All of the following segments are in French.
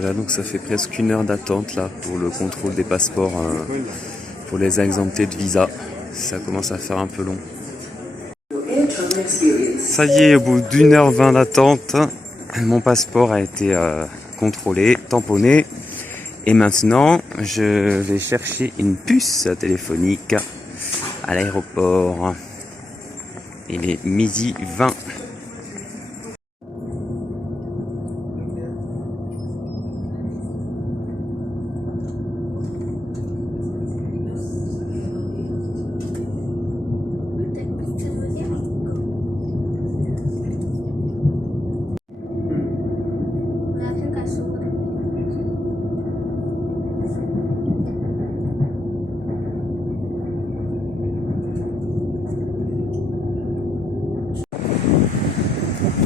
Voilà, donc ça fait presque 1 heure d'attente là pour le contrôle des passeports pour les exemptés de visa. Ça commence à faire un peu long. Ça y est, au bout d'1 h 20 d'attente, mon passeport a été contrôlé, tamponné. Et maintenant, je vais chercher une puce téléphonique à l'aéroport. Il est 12h20.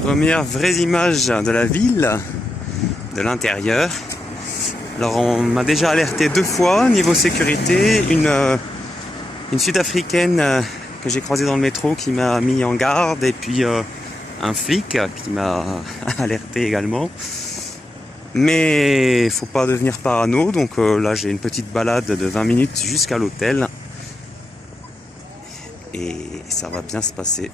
Première vraie image de la ville, de l'intérieur. Alors on m'a déjà alerté 2 fois niveau sécurité, une sud-africaine que j'ai croisée dans le métro qui m'a mis en garde et puis un flic qui m'a alerté également. Mais faut pas devenir parano, donc là j'ai une petite balade de 20 minutes jusqu'à l'hôtel et ça va bien se passer.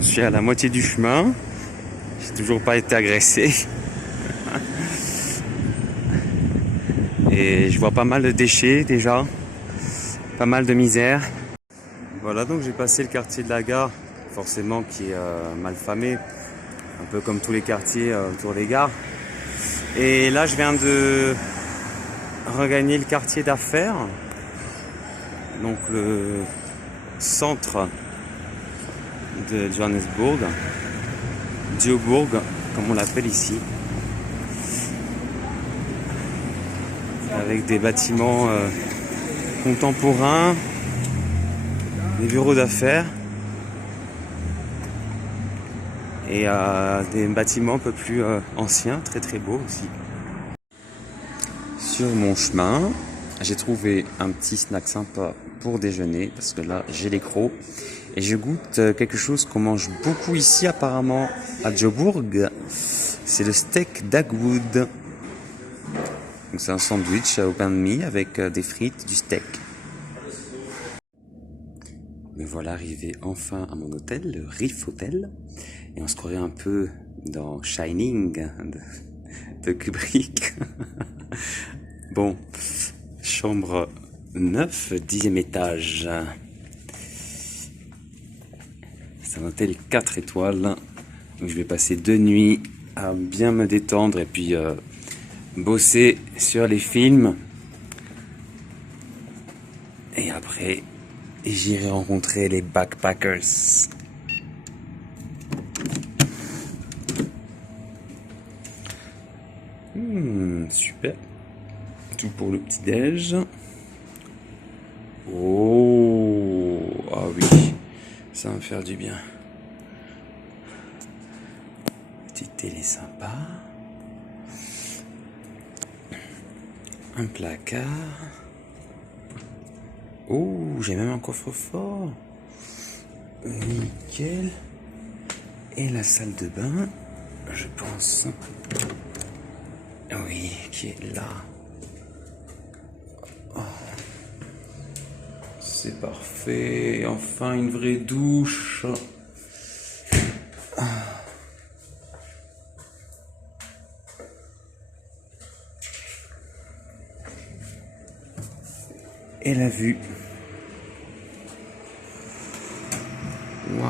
Je suis à la moitié du chemin, j'ai toujours pas été agressé et je vois pas mal de déchets déjà, pas mal de misère. Voilà, donc j'ai passé le quartier de la gare, forcément qui est mal famé, un peu comme tous les quartiers autour des gares. Et là je viens de regagner le quartier d'affaires, donc le centre de Johannesburg, Joburg comme on l'appelle ici, avec des bâtiments contemporains, des bureaux d'affaires et des bâtiments un peu plus anciens, très très beaux aussi. Sur mon chemin, j'ai trouvé un petit snack sympa pour déjeuner parce que là j'ai les crocs et je goûte quelque chose qu'on mange beaucoup ici apparemment à Joburg. C'est le steak Dagwood. Donc c'est un sandwich au pain de mie avec des frites, du steak. Me voilà arrivé enfin à mon hôtel, le Reef Hotel, et on se croirait un peu dans Shining de Kubrick. Bon, chambre 9, 10e étage. C'est un hôtel 4 étoiles, où je vais passer 2 nuits à bien me détendre et puis bosser sur les films. Et après, j'irai rencontrer les backpackers. Super. Tout pour le petit-déj. Oh, ah oui, ça va me faire du bien. Petite télé sympa. Un placard. Oh, j'ai même un coffre-fort. Nickel. Et la salle de bain, je pense. Oui, qui est là. Oh. C'est parfait. Enfin, une vraie douche. Et la vue. Waouh.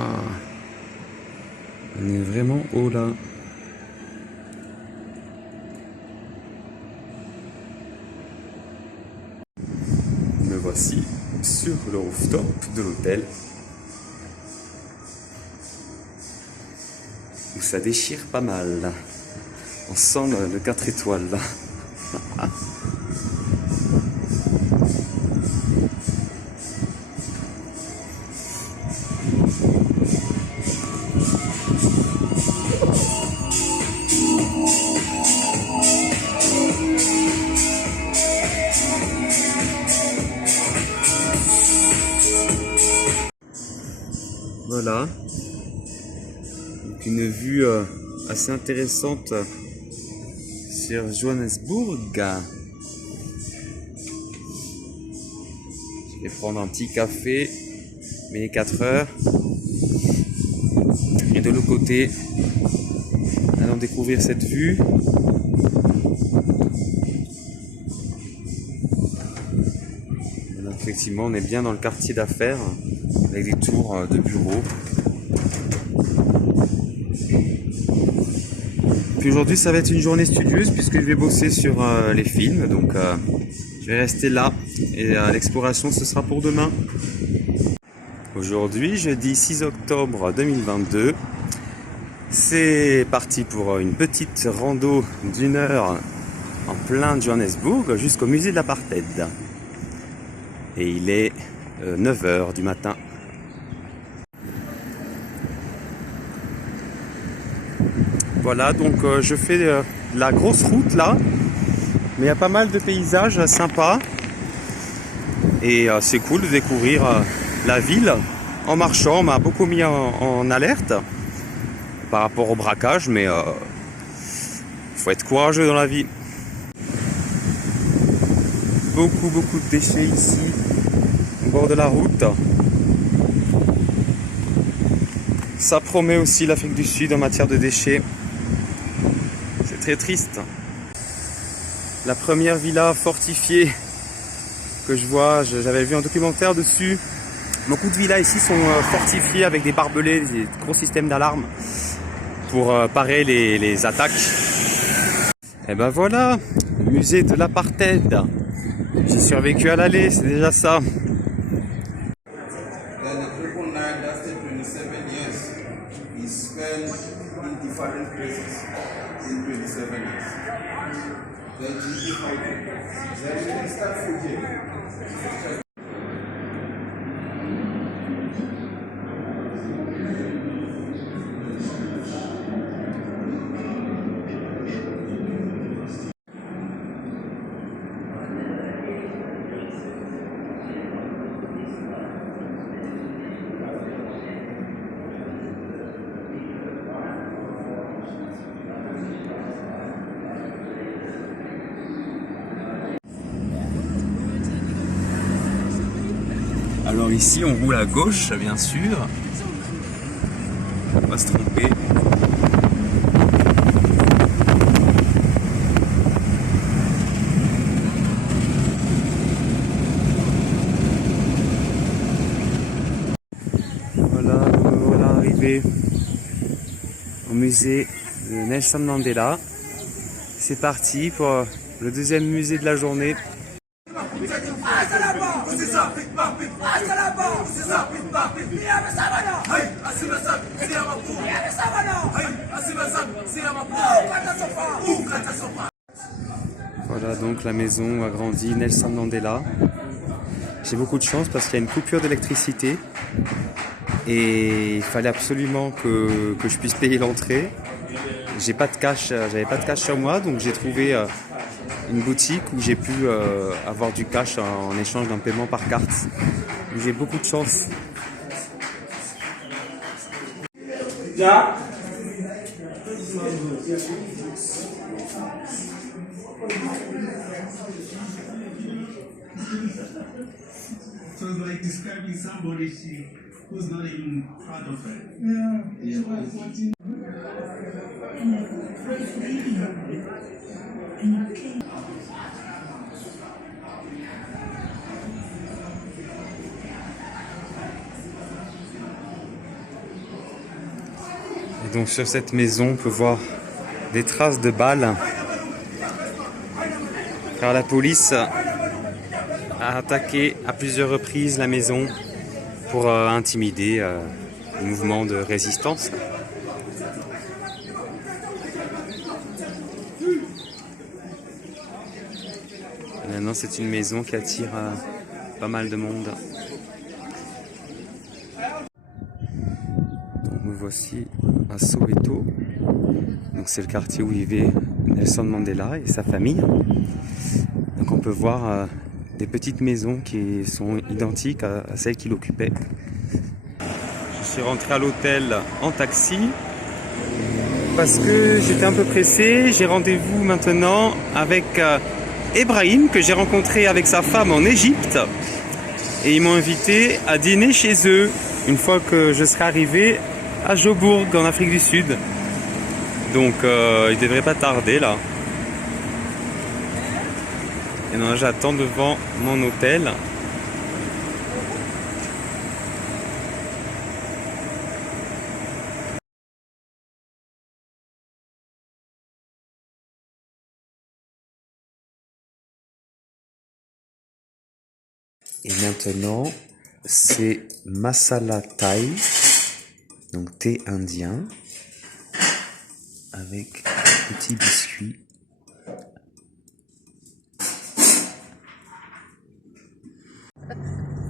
On est vraiment haut là. Me voici sur le rooftop de l'hôtel. Où ça déchire pas mal. On sent le 4 étoiles là. Voilà. Donc une vue assez intéressante sur Johannesburg. Je vais prendre un petit café, mais il est 4 heures. Et de l'autre côté, allons découvrir cette vue. Donc, effectivement, on est bien dans le quartier d'affaires, avec des tours de bureaux. Puis aujourd'hui, ça va être une journée studieuse puisque je vais bosser sur les films. Donc, je vais rester là et l'exploration, ce sera pour demain. Aujourd'hui, jeudi 6 octobre 2022, c'est parti pour une petite rando d'1 heure en plein Johannesburg jusqu'au musée de l'apartheid. Et il est 9 heures du matin. Voilà, donc je fais la grosse route là, mais il y a pas mal de paysages sympas. Et c'est cool de découvrir la ville en marchant. On m'a beaucoup mis en alerte par rapport au braquage, mais faut être courageux dans la vie. Beaucoup de déchets ici au bord de la route. Ça promet aussi l'Afrique du Sud en matière de déchets. C'est très triste. La première villa fortifiée que je vois, j'avais vu un documentaire dessus. Beaucoup de villas ici sont fortifiées avec des barbelés, des gros systèmes d'alarme pour parer les attaques. Et ben voilà, le musée de l'apartheid. J'ai survécu à l'aller, c'est déjà ça. Alors ici on roule à gauche bien sûr, on va pas se tromper. Voilà arrivé au musée de Nelson Mandela. C'est parti pour le deuxième musée de la journée. Voilà donc la maison agrandie Nelson Mandela. J'ai beaucoup de chance parce qu'il y a une coupure d'électricité et il fallait absolument que je puisse payer l'entrée. J'ai pas de cash, j'avais pas de cash sur moi, donc j'ai trouvé une boutique où j'ai pu avoir du cash en échange d'un paiement par carte. J'ai beaucoup de chance. Ja. So it's like describing somebody who's not even proud of her. Et donc sur cette maison, on peut voir des traces de balles. Car la police a attaqué à plusieurs reprises la maison pour intimider le mouvement de résistance. Et maintenant, c'est une maison qui attire pas mal de monde. Donc, nous voici à Soweto. Donc, c'est le quartier où vivait Nelson Mandela et sa famille. Donc, on peut voir des petites maisons qui sont identiques à celles qu'il occupait. Je suis rentré à l'hôtel en taxi parce que j'étais un peu pressé. J'ai rendez-vous maintenant avec Ebrahim, que j'ai rencontré avec sa femme en Égypte. Et ils m'ont invité à dîner chez eux une fois que je serai arrivé à Jobourg, en Afrique du Sud. Donc il devrait pas tarder là. Et non, j'attends devant mon hôtel. Et maintenant, c'est masala thai, donc thé indien, avec petit biscuit.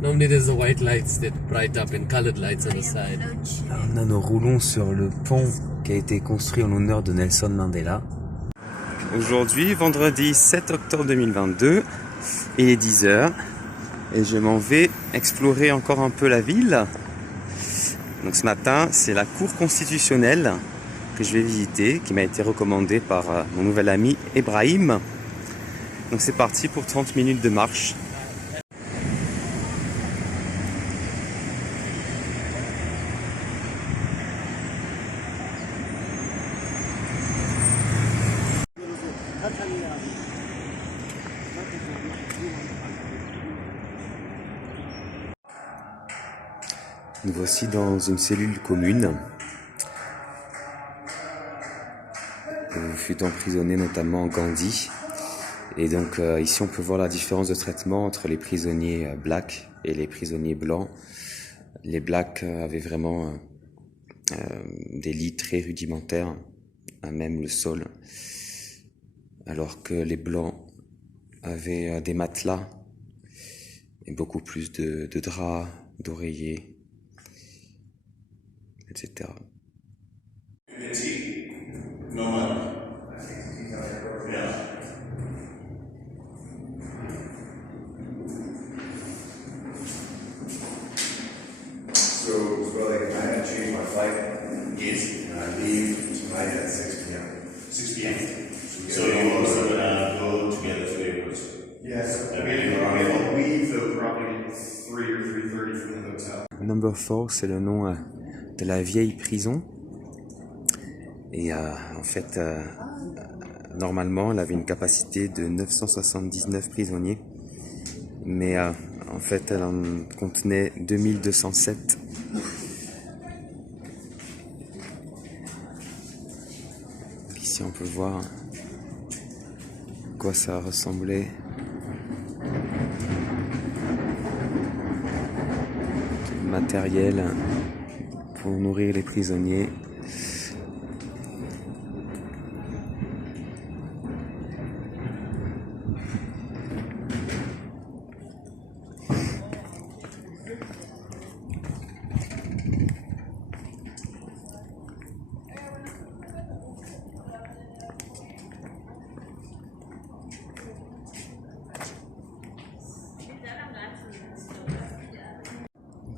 Normally there's the white lights that bright up and colored lights on the side. On a nos roulons sur le pont qui a été construit en l'honneur de Nelson Mandela. Aujourd'hui, vendredi 7 octobre 2022, il est 10 h et je m'en vais explorer encore un peu la ville. Donc ce matin, c'est la cour constitutionnelle que je vais visiter, qui m'a été recommandée par mon nouvel ami Ebrahim. Donc c'est parti pour 30 minutes de marche. Nous voici dans une cellule commune où fut emprisonné notamment Gandhi. Et donc ici on peut voir la différence de traitement entre les prisonniers blacks et les prisonniers blancs. Les blacks avaient vraiment des lits très rudimentaires, à même le sol, alors que les blancs avaient des matelas et beaucoup plus de draps, d'oreillers, etc. No money. Yeah. So, like, I had to change my flight. Yes. And I leave tonight at 6 p.m. 6 p.m. So you also gonna go together to the airport? Yes. I'll leave the property at 3 or 3:30 from the hotel. Number 4, c'est le nom de la vieille prison. Et en fait, normalement, elle avait une capacité de 979 prisonniers. Mais en fait, elle en contenait 2207. Ici, on peut voir à quoi ça ressemblait. Du matériel pour nourrir les prisonniers.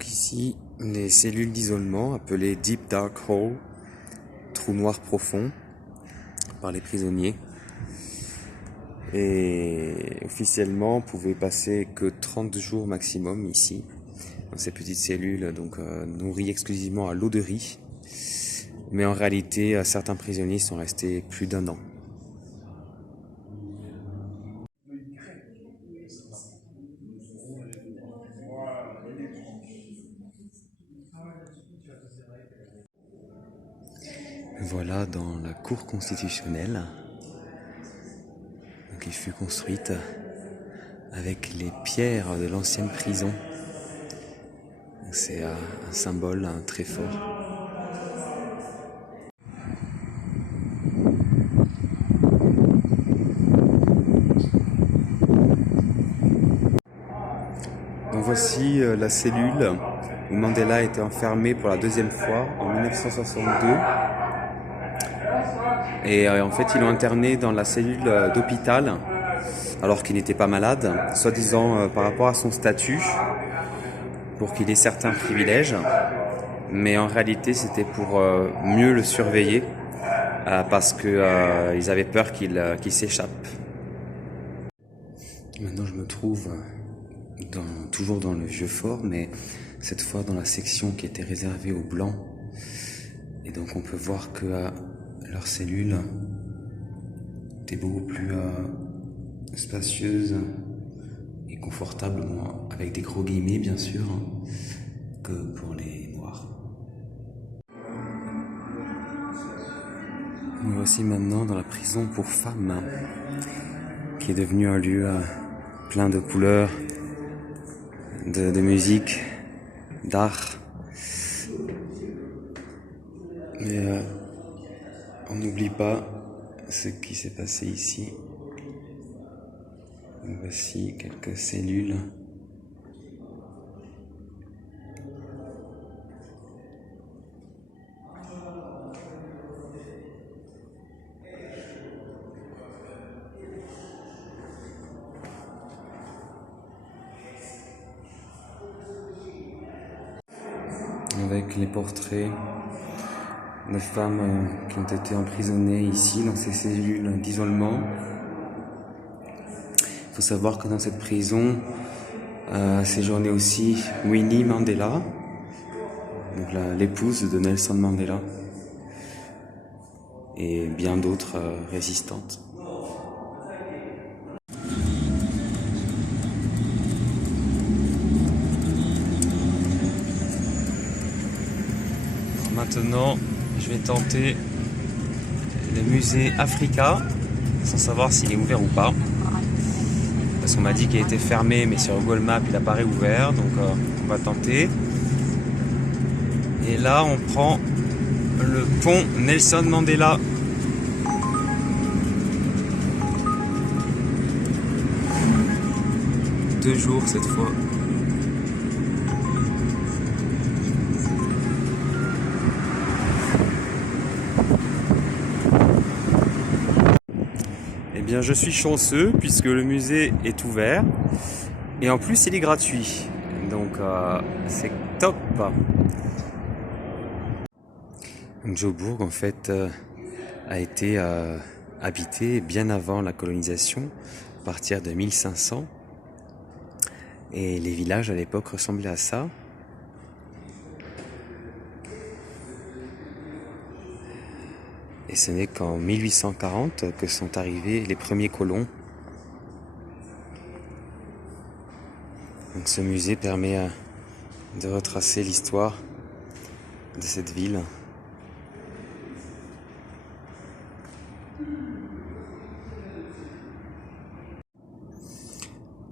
Ici, les cellules d'isolement appelées Deep Dark Hole, trou noir profond, par les prisonniers. Et officiellement, on pouvait passer que 30 jours maximum ici, dans ces petites cellules, donc nourries exclusivement à l'eau de riz. Mais en réalité, certains prisonniers sont restés plus d'1 an. Voilà dans la cour constitutionnelle, qui fut construite avec les pierres de l'ancienne prison. C'est un symbole très fort. Donc voici la cellule où Mandela a été enfermé pour la 2e fois en 1962. Et en fait, ils l'ont interné dans la cellule d'hôpital, alors qu'il n'était pas malade, soi-disant par rapport à son statut, pour qu'il ait certains privilèges. mais en réalité c'était pour mieux le surveiller parce que ils avaient peur qu'il s'échappe. Maintenant je me trouve toujours dans le vieux fort, mais cette fois dans la section qui était réservée aux blancs. Et donc on peut voir que leur cellule est beaucoup plus spacieuse et confortable, bon, avec des gros guillemets bien sûr, que pour les noirs. On est aussi maintenant dans la prison pour femmes, qui est devenue un lieu plein de couleurs, de musique, d'art. Mais on n'oublie pas ce qui s'est passé ici. Voici quelques cellules. Avec les portraits de femmes qui ont été emprisonnées ici dans ces cellules d'isolement. Il faut savoir que dans cette prison séjournait aussi Winnie Mandela, donc l'épouse de Nelson Mandela, et bien d'autres résistantes. Maintenant, je vais tenter le musée Africa, sans savoir s'il est ouvert ou pas. Parce qu'on m'a dit qu'il était fermé, mais sur Google Maps il apparaît ouvert, donc on va tenter. Et là, on prend le pont Nelson Mandela. Deux jours cette fois. Eh bien, je suis chanceux puisque le musée est ouvert et en plus il est gratuit. Donc c'est top. Joburg en fait a été habité bien avant la colonisation, à partir de 1500. Et les villages à l'époque ressemblaient à ça. Et ce n'est qu'en 1840 que sont arrivés les premiers colons. Donc ce musée permet de retracer l'histoire de cette ville.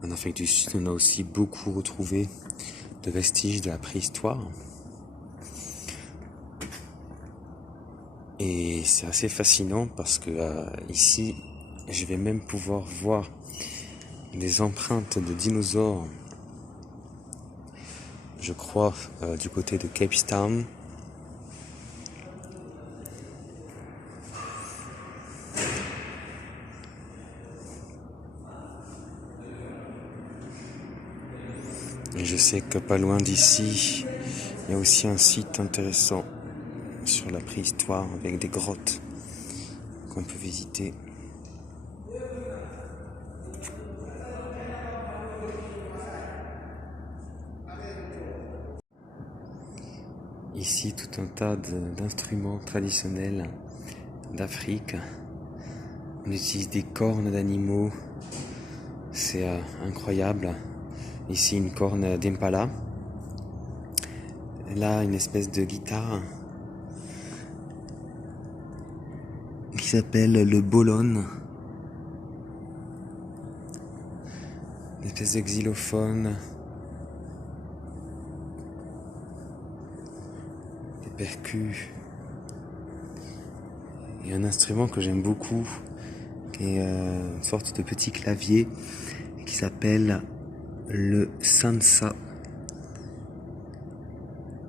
En Afrique du Sud, on a aussi beaucoup retrouvé de vestiges de la préhistoire. Et c'est assez fascinant parce que ici, je vais même pouvoir voir des empreintes de dinosaures, je crois, du côté de Cape Town. Et je sais que pas loin d'ici, il y a aussi un site intéressant sur la préhistoire avec des grottes qu'on peut visiter. Ici, tout un tas d'instruments traditionnels d'Afrique. On utilise des cornes d'animaux, c'est incroyable. Ici, une corne d'impala. Là, une espèce de guitare qui s'appelle le bolone. Une espèce de xylophone. Des percus. Et un instrument que j'aime beaucoup, qui est une sorte de petit clavier qui s'appelle le sansa.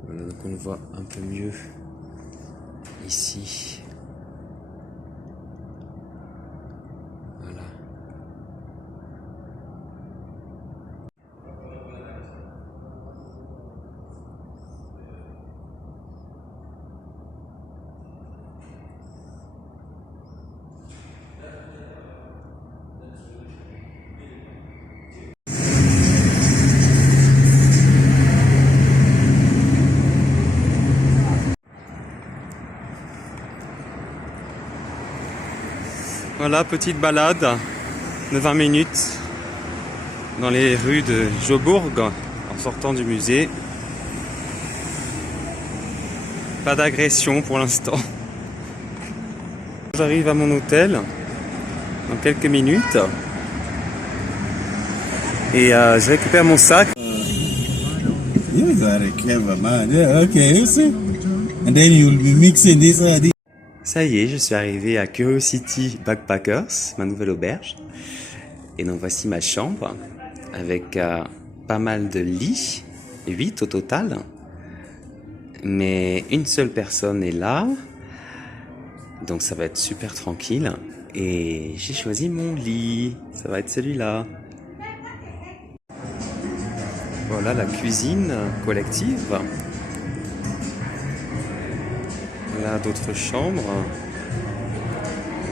Voilà, donc on le voit un peu mieux ici. Voilà. Voilà, petite balade de 20 minutes dans les rues de Jobourg en sortant du musée. Pas d'agression pour l'instant. J'arrive à mon hôtel dans quelques minutes et je récupère mon sac. You got a clever man. Yeah, okay, you see. And then you'll be mixing this. Ça y est, je suis arrivé à Curiosity Backpackers, ma nouvelle auberge. Et donc voici ma chambre avec pas mal de lits, 8 au total. Mais une seule personne est là, donc ça va être super tranquille. Et j'ai choisi mon lit, ça va être celui-là. Voilà la cuisine collective. Là d'autres chambres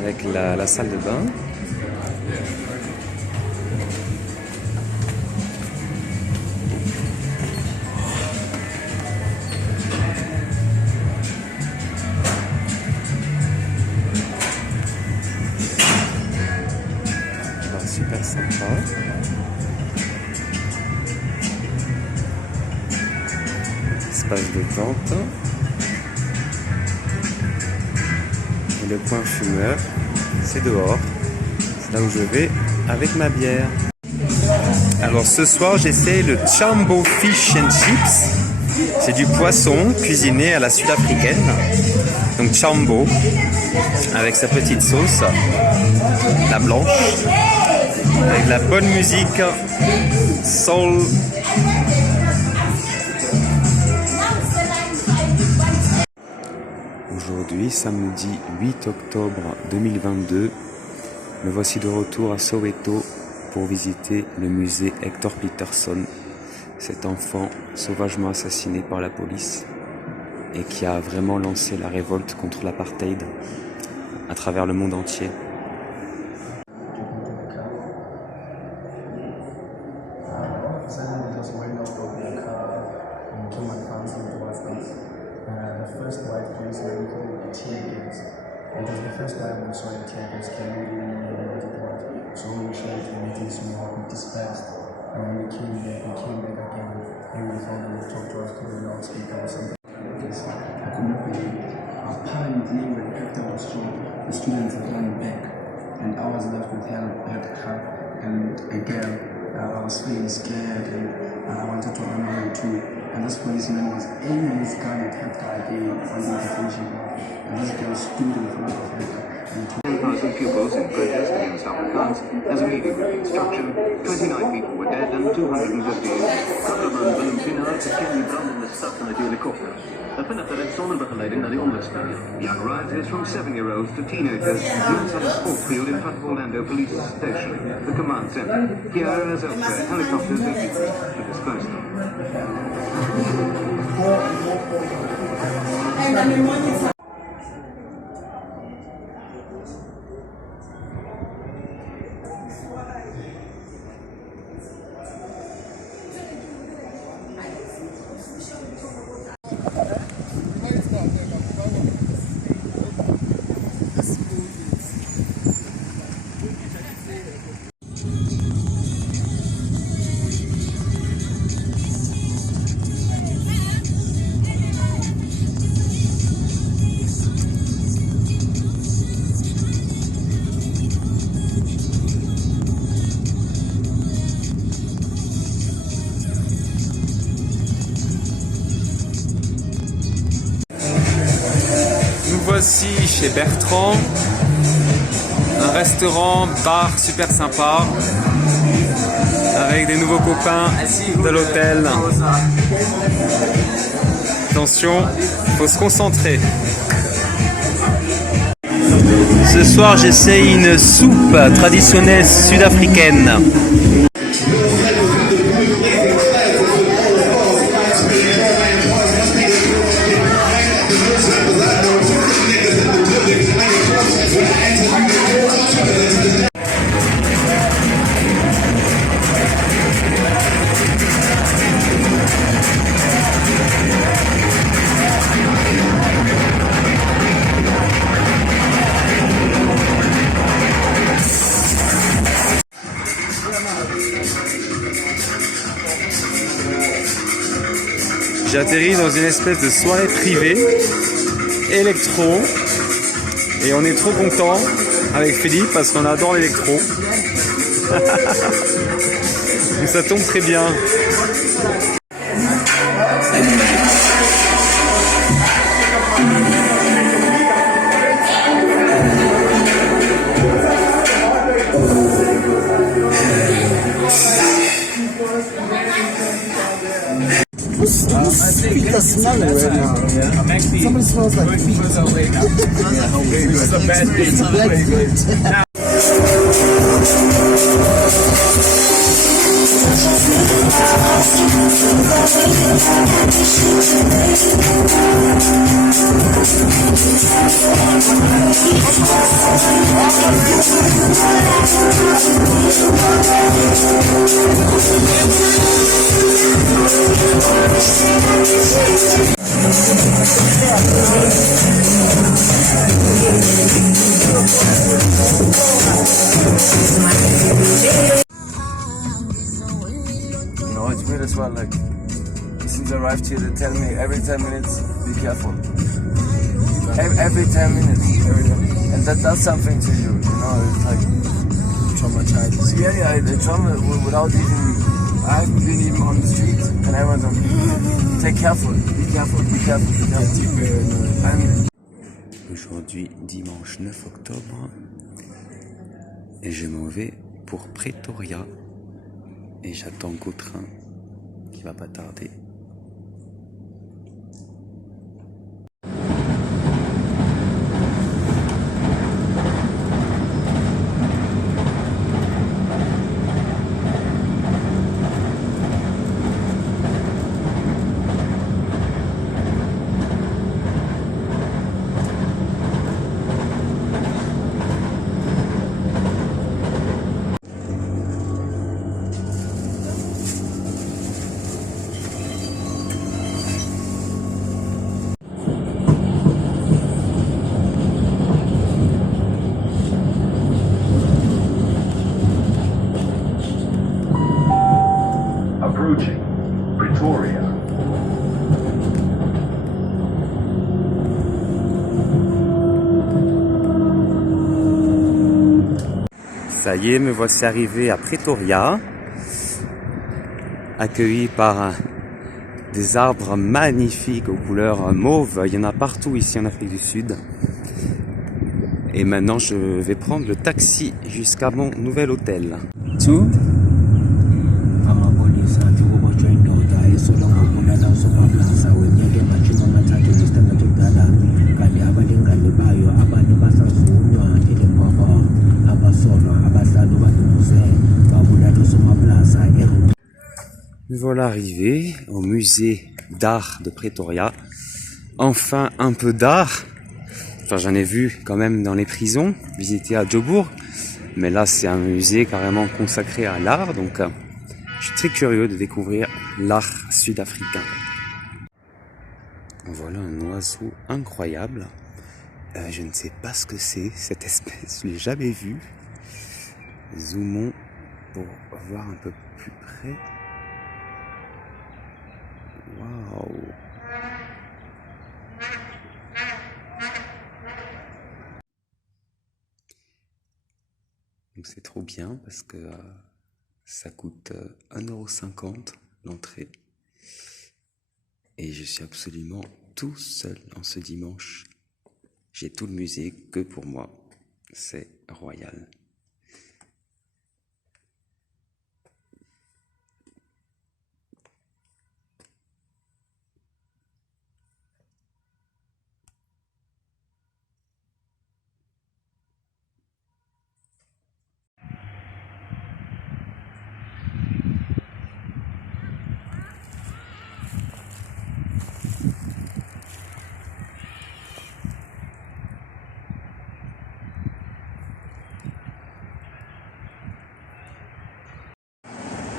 avec la salle de bain. Alors, super sympa. Espace détente. Et le coin fumeur, c'est dehors. C'est là où je vais avec ma bière. Alors ce soir, j'essaie le Chambo Fish and Chips. C'est du poisson cuisiné à la sud-africaine. Donc Chambo, avec sa petite sauce, la blanche, avec la bonne musique, soul. Aujourd'hui, samedi 8 octobre 2022, me voici de retour à Soweto pour visiter le musée Hector Peterson, cet enfant sauvagement assassiné par la police et qui a vraiment lancé la révolte contre l'apartheid à travers le monde entier. And it was the first time we saw the tear gas came in so we tried to make it small, we dispersed. And when we came back again, and we found them talk to us through the loudspeaker or something. I could not believe it. Apparently, when Hector was shot, the students were going back, and I was left with her and a girl. I was feeling scared, and I wanted to run away too. And this policeman was aiming his gun at Hector again on the intervention. And this girl stood in front of Hector. 10,000 pupils in protest against Afrikaans as immediate reconstruction. 29 people were dead and 250 Kamerman Valentina bekende brand in de stad en het helikopter. Het binnengered zonder begeleiding naar de omwissing. Young rioters from 7-year-olds to teenagers met at a sports field in front of Orlando Police Station, the command center. Here, as elsewhere, helicopters were used to disperse them. Voici chez Bertrand, un restaurant, bar super sympa, avec des nouveaux copains de l'hôtel. Attention, il faut se concentrer. Ce soir, j'essaye une soupe traditionnelle sud-africaine. J'ai atterri dans une espèce de soirée privée, électro, et on est trop content avec Philippe parce qu'on adore l'électro. Donc ça tombe très bien. Feet are smelling right now. Somebody smells like feet. It's a black feet. You know, it's weird as well, like, since I arrived here, they tell me every 10 minutes, be careful. Every 10 minutes, and that does something to you, you know, it's like... Traumatized. Yeah, the trauma, without even... I haven't been even on the street, and everyone's like, take careful, be careful, be careful, be careful. Aujourd'hui, dimanche 9 octobre, et je m'en vais pour Pretoria, et j'attends Gautrin, qui va pas tarder. Approaching Pretoria. Ça y est, me voici arrivé à Pretoria, accueilli par des arbres magnifiques aux couleurs mauve. Il y en a partout ici en Afrique du Sud. Et maintenant, je vais prendre le taxi jusqu'à mon nouvel hôtel. Nous voilà arrivés au musée d'art de Pretoria. Enfin un peu d'art. Enfin, j'en ai vu quand même dans les prisons, visité à Joburg. Mais là, c'est un musée carrément consacré à l'art. Donc, je suis très curieux de découvrir l'art sud-africain. Voilà un oiseau incroyable. Je ne sais pas ce que c'est, cette espèce. Je ne l'ai jamais vu. Zoomons pour voir un peu plus près. Waouh! Donc c'est trop bien parce que ça coûte 1,50 € l'entrée. Et je suis absolument tout seul en ce dimanche. J'ai tout le musée que pour moi. C'est royal.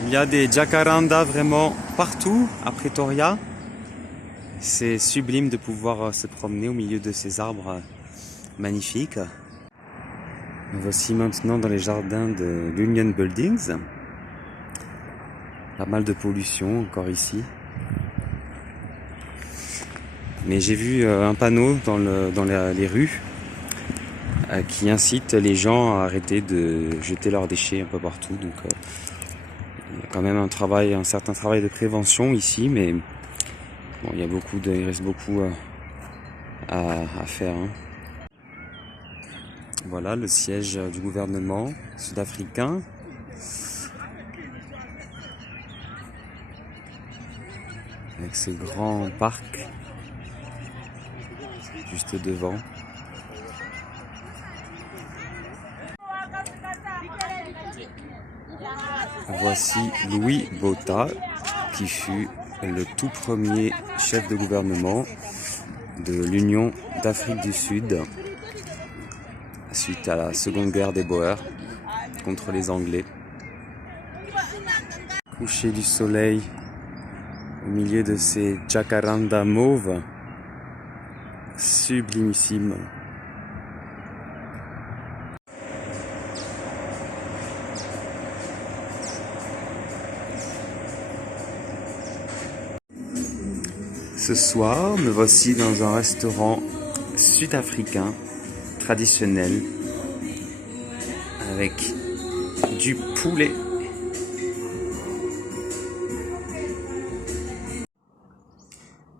Il y a des jacarandas vraiment partout à Pretoria. C'est sublime de pouvoir se promener au milieu de ces arbres magnifiques. Nous voici maintenant dans les jardins de l'Union Buildings. Pas mal de pollution encore ici. Mais j'ai vu un panneau dans les rues qui incite les gens à arrêter de jeter leurs déchets un peu partout. Donc il y a quand même un certain travail de prévention ici, mais bon, il reste beaucoup à faire. Hein. Voilà le siège du gouvernement sud-africain. Avec ce grand parc juste devant. Voici Louis Botha, qui fut le tout premier chef de gouvernement de l'Union d'Afrique du Sud suite à la Seconde Guerre des Boers contre les Anglais. Coucher du soleil au milieu de ces jacarandas mauves, sublimissime. Ce soir, me voici dans un restaurant sud-africain traditionnel avec du poulet.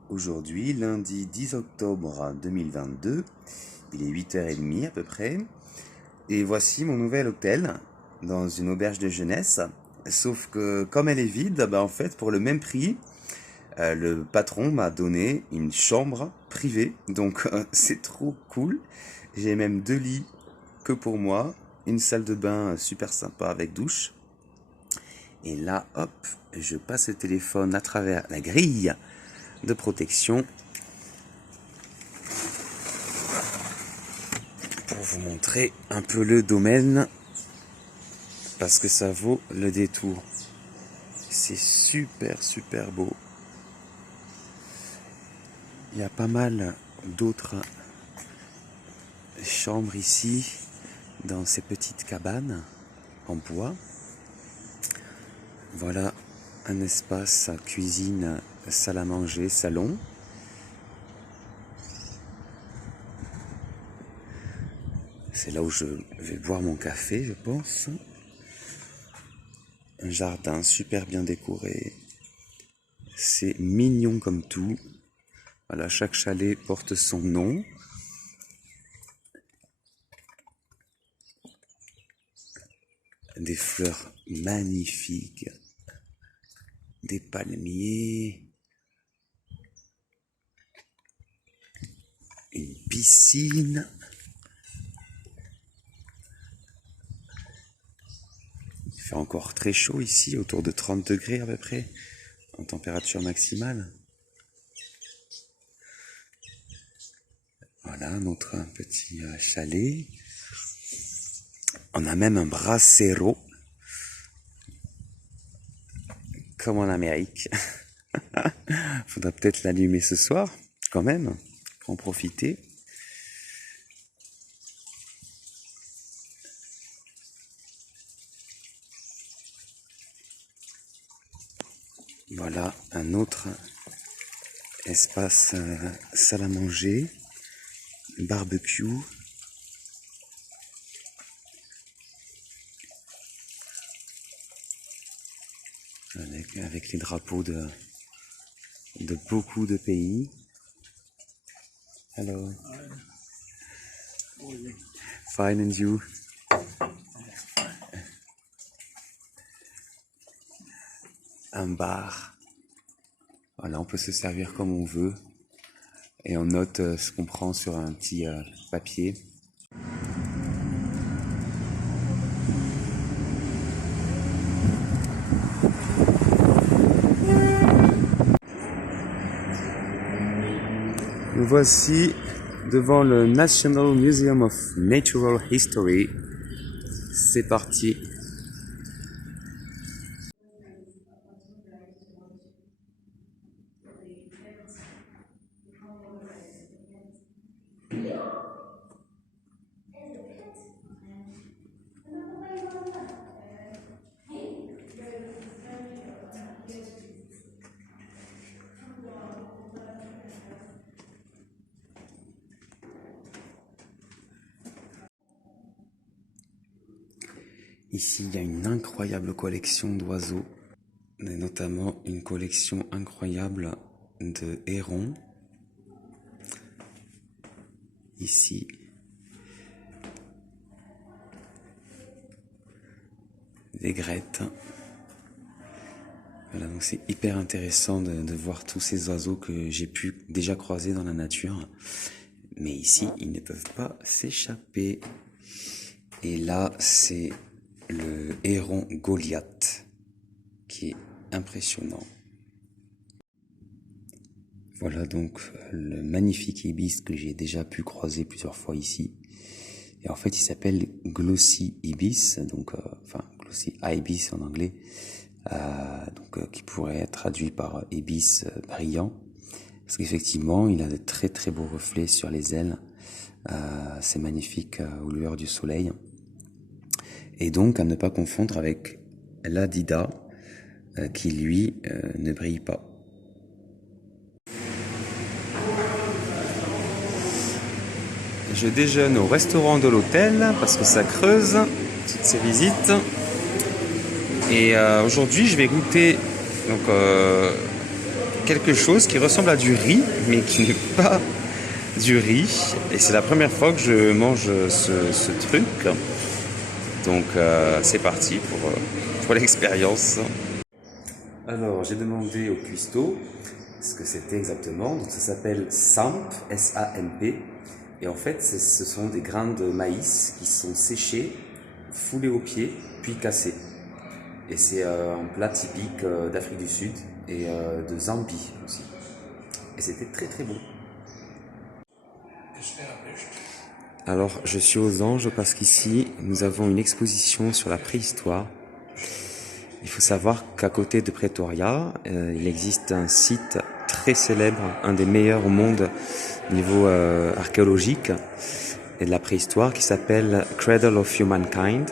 Aujourd'hui, lundi 10 octobre 2022, il est 8h30 à peu près, et voici mon nouvel hôtel dans une auberge de jeunesse, sauf que comme elle est vide, en fait pour le même prix, le patron m'a donné une chambre privée, donc c'est trop cool. J'ai même 2 lits que pour moi, une salle de bain super sympa avec douche, et là hop, je passe le téléphone à travers la grille de protection pour vous montrer un peu le domaine parce que ça vaut le détour. C'est super beau. Il y a pas mal d'autres chambres ici dans ces petites cabanes en bois. Voilà un espace cuisine, salle à manger, salon. C'est là où je vais boire mon café, je pense. Un jardin super bien décoré. C'est mignon comme tout. Voilà, chaque chalet porte son nom. Des fleurs magnifiques. Des palmiers. Une piscine. Il fait encore très chaud ici, autour de 30 degrés à peu près, en température maximale. Voilà notre petit chalet. On a même un brasero, comme en Amérique. Faudra peut-être l'allumer ce soir, quand même, pour en profiter. Voilà un autre espace salle à manger, barbecue. Avec les drapeaux de beaucoup de pays. Hello. Fine and you? Un bar. Voilà, on peut se servir comme on veut. Et on note ce qu'on prend sur un petit papier. Nous voici devant le National Museum of Natural History. C'est parti. Ici, il y a une incroyable collection d'oiseaux, et notamment une collection incroyable de hérons. Ici, des grettes. Voilà, donc c'est hyper intéressant de voir tous ces oiseaux que j'ai pu déjà croiser dans la nature. Mais ici, ils ne peuvent pas s'échapper. Et là, c'est le héron Goliath, qui est impressionnant. Voilà donc le magnifique ibis que j'ai déjà pu croiser plusieurs fois ici. Et en fait, il s'appelle Glossy ibis, donc enfin Glossy ibis en anglais, qui pourrait être traduit par ibis brillant, parce qu'effectivement, il a de très très beaux reflets sur les ailes. C'est magnifique aux lueurs du soleil. Et donc à ne pas confondre avec l'Adida, qui lui ne brille pas. Je déjeune au restaurant de l'hôtel parce que ça creuse toutes ces visites. Et aujourd'hui, je vais goûter donc, quelque chose qui ressemble à du riz, mais qui n'est pas du riz. Et c'est la première fois que je mange ce truc. Donc c'est parti pour l'expérience. Alors, j'ai demandé au cuistot ce que c'était exactement. Donc ça s'appelle Samp, S-A-M-P. Et en fait, ce sont des grains de maïs qui sont séchés, foulés au pied, puis cassés. Et c'est un plat typique d'Afrique du Sud et de Zambie aussi. Et c'était très très bon. Alors, je suis aux Anges parce qu'ici, nous avons une exposition sur la préhistoire. Il faut savoir qu'à côté de Pretoria, il existe un site très célèbre, un des meilleurs au monde niveau archéologique et de la préhistoire, qui s'appelle Cradle of Humankind.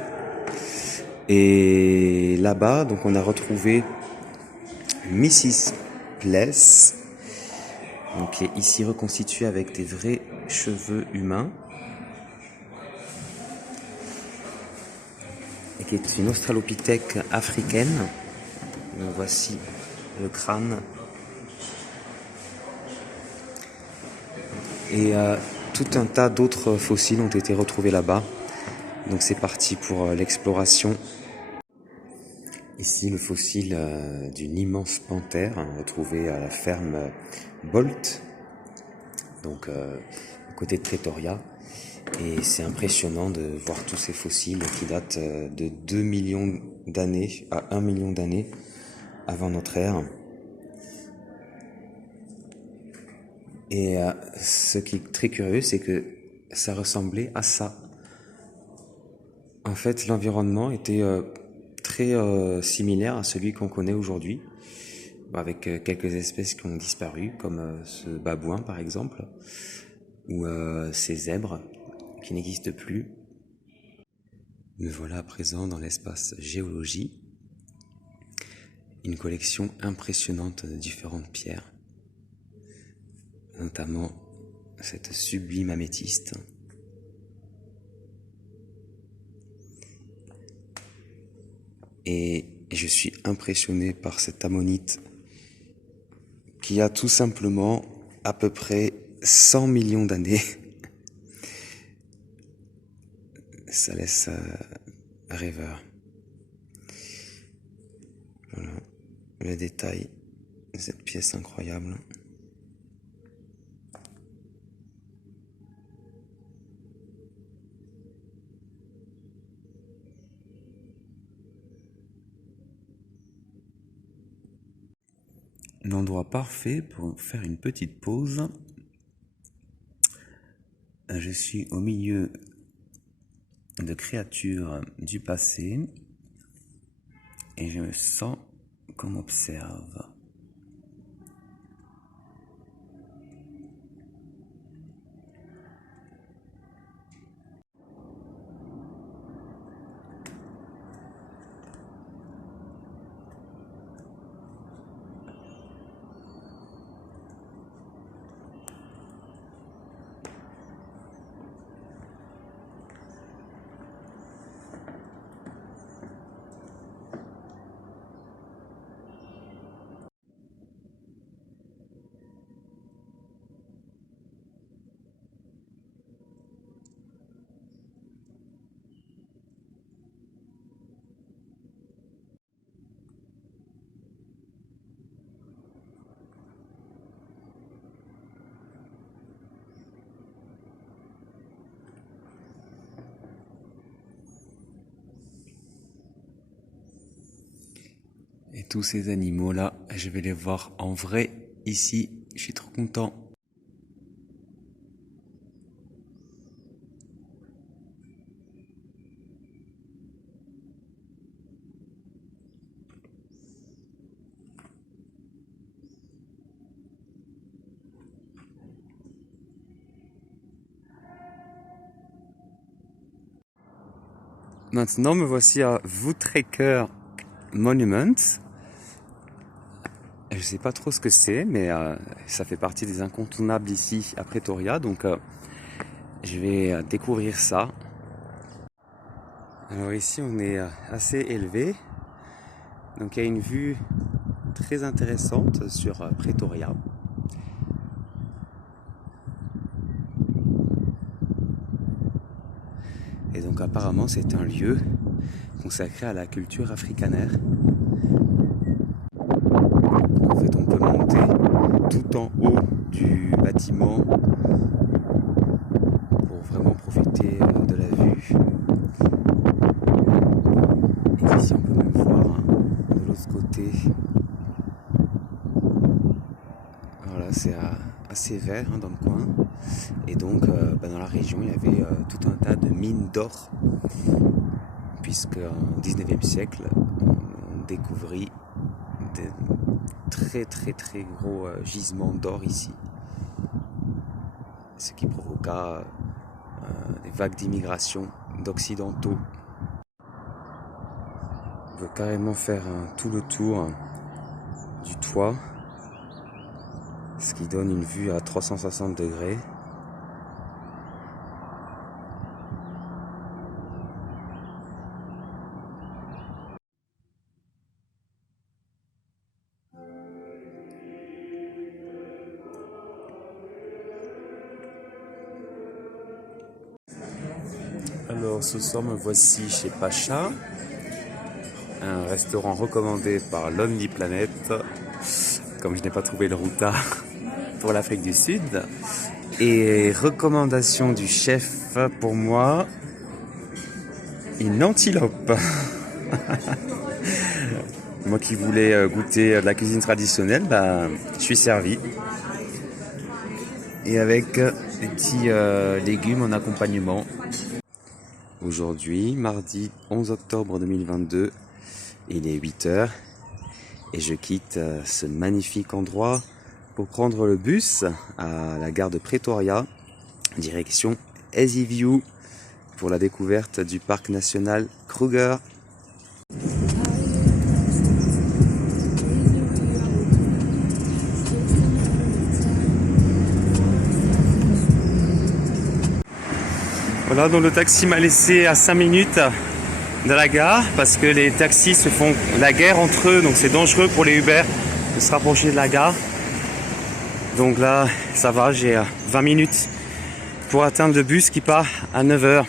Et là-bas, donc, on a retrouvé Mrs. Pless, donc, qui est ici reconstituée avec des vrais cheveux humains, et qui est une australopithèque africaine. Donc, voici le crâne. Et tout un tas d'autres fossiles ont été retrouvés là-bas. Donc c'est parti pour l'exploration. Ici le fossile d'une immense panthère retrouvée à la ferme Bolt, donc à côté de Pretoria. Et c'est impressionnant de voir tous ces fossiles qui datent de 2 millions d'années à 1 million d'années avant notre ère. Et ce qui est très curieux, c'est que ça ressemblait à ça. En fait, l'environnement était très similaire à celui qu'on connaît aujourd'hui, avec quelques espèces qui ont disparu, comme ce babouin par exemple, ou ces zèbres qui n'existent plus. Me voilà à présent dans l'espace géologie, une collection impressionnante de différentes pierres, notamment cette sublime améthyste. Et je suis impressionné par cette ammonite qui a tout simplement à peu près 100 millions d'années. Ça laisse rêveur. Voilà le détail de cette pièce incroyable. L'endroit parfait pour faire une petite pause. Je suis au milieu de créatures du passé et je me sens qu'on m'observe. tous ces animaux-là, je vais les voir en vrai ici. Je suis trop content. Maintenant, me voici à Voetrekker Monument. Je sais pas trop ce que c'est, mais ça fait partie des incontournables ici à Pretoria, donc je vais découvrir ça. Alors ici, on est assez élevé, donc il y a une vue très intéressante sur Pretoria. Et donc apparemment c'est un lieu consacré à la culture africanaire. En fait on peut monter tout en haut du bâtiment pour vraiment profiter de la vue. Et ici on peut même voir de l'autre côté. Voilà, c'est assez vert dans le coin. Et donc dans la région il y avait tout un tas de mines d'or, puisque au 19e siècle on découvrit des très gros gisements d'or ici, ce qui provoqua des vagues d'immigration d'occidentaux. On peut carrément faire tout le tour du toit, ce qui donne une vue à 360 degrés. Alors ce soir me voici chez Pacha, un restaurant recommandé par Lonely Planet, comme je n'ai pas trouvé le routard pour l'Afrique du Sud. Et recommandation du chef pour moi, une antilope. Moi qui voulais goûter la cuisine traditionnelle, je suis servi. Et avec des petits légumes en accompagnement. Aujourd'hui, mardi 11 octobre 2022, il est 8h et je quitte ce magnifique endroit pour prendre le bus à la gare de Pretoria, direction Hazyview pour la découverte du parc national Kruger. Voilà, donc le taxi m'a laissé à 5 minutes de la gare parce que les taxis se font la guerre entre eux, donc c'est dangereux pour les Uber de se rapprocher de la gare. Donc là, ça va, j'ai 20 minutes pour atteindre le bus qui part à 9h.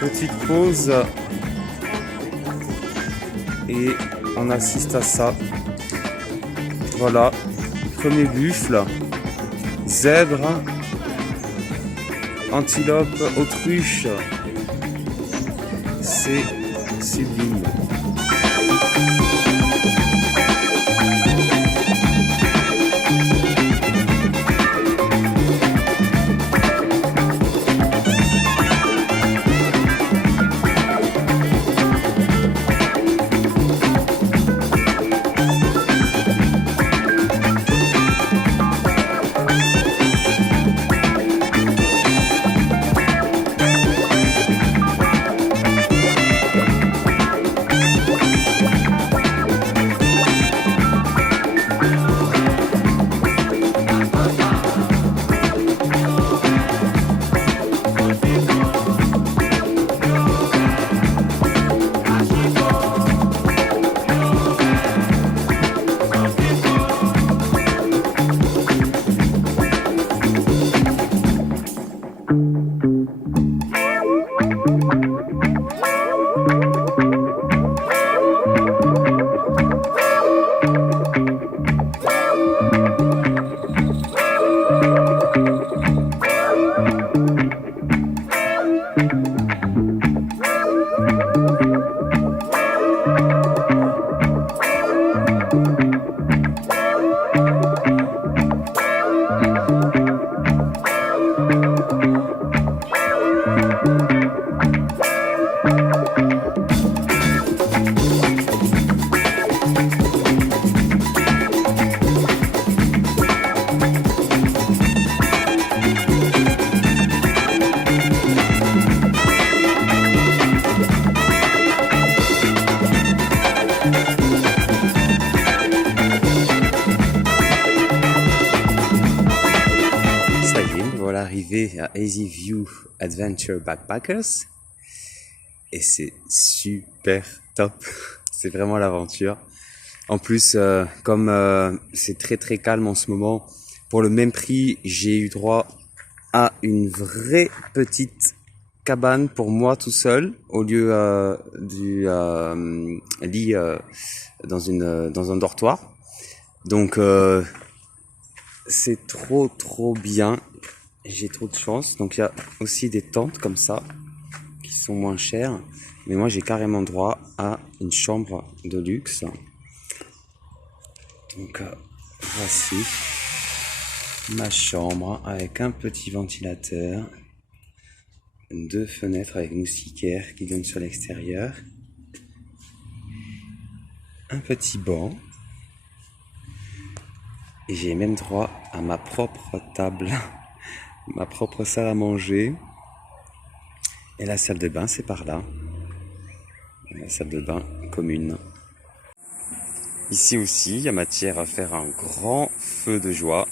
Petite pause et on assiste à ça. Voilà, premier buffle, zèbre, antilope, autruche. C'est sublime. Arrivé à Easy View Adventure Backpackers et c'est super top. C'est vraiment l'aventure. En plus, comme c'est très calme en ce moment, pour le même prix, j'ai eu droit à une vraie petite cabane pour moi tout seul au lieu du lit dans un dortoir. Donc c'est trop bien. J'ai trop de chance. Donc il y a aussi des tentes comme ça qui sont moins chères. Mais moi j'ai carrément droit à une chambre de luxe. Donc voici ma chambre avec un petit ventilateur, 2 fenêtres avec moustiquaires qui donnent sur l'extérieur, un petit banc et j'ai même droit à ma propre table. Ma propre salle à manger et la salle de bain c'est par là, la salle de bain commune. Ici aussi il y a matière à faire un grand feu de joie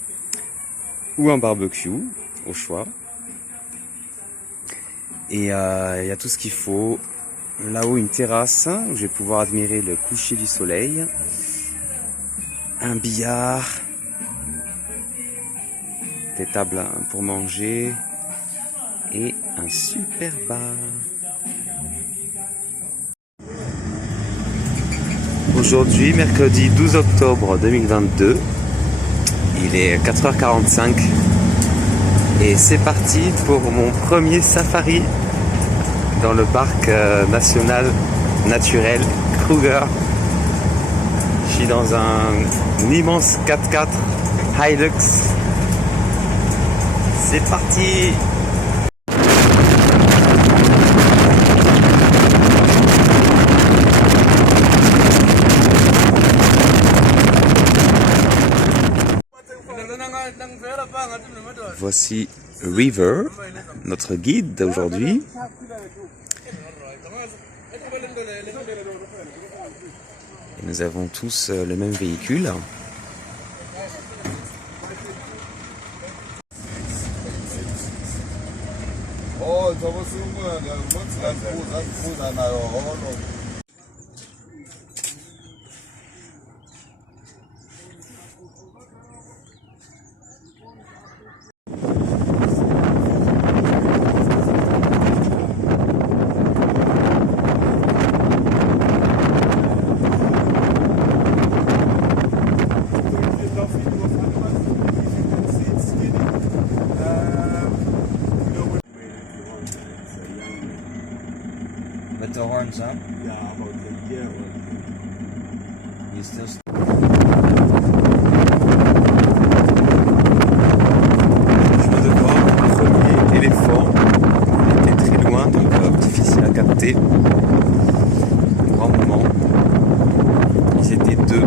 ou un barbecue au choix et il y a tout ce qu'il faut. Là-haut une terrasse où je vais pouvoir admirer le coucher du soleil, un billard, des tables pour manger et un super bar. Aujourd'hui, mercredi 12 octobre 2022, il est 4h45 et c'est parti pour mon premier safari dans le parc national naturel Kruger. Je suis dans un immense 4x4 Hilux. C'est parti! Voici River, notre guide d'aujourd'hui. Et nous avons tous le même véhicule. the horns, huh? Yeah, about the year. You still. Chemin de bord, premier éléphant. Il était très loin, donc difficile à capter. Un grand moment. Ils étaient deux.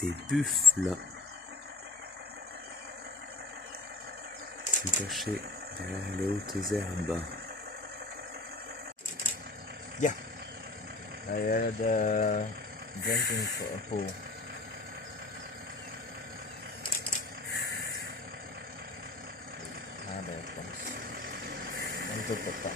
Des buffles qui sont cachés derrière les hautes herbes. Yeah. I had a drinking pool. Ah, there it comes. Untuk peta.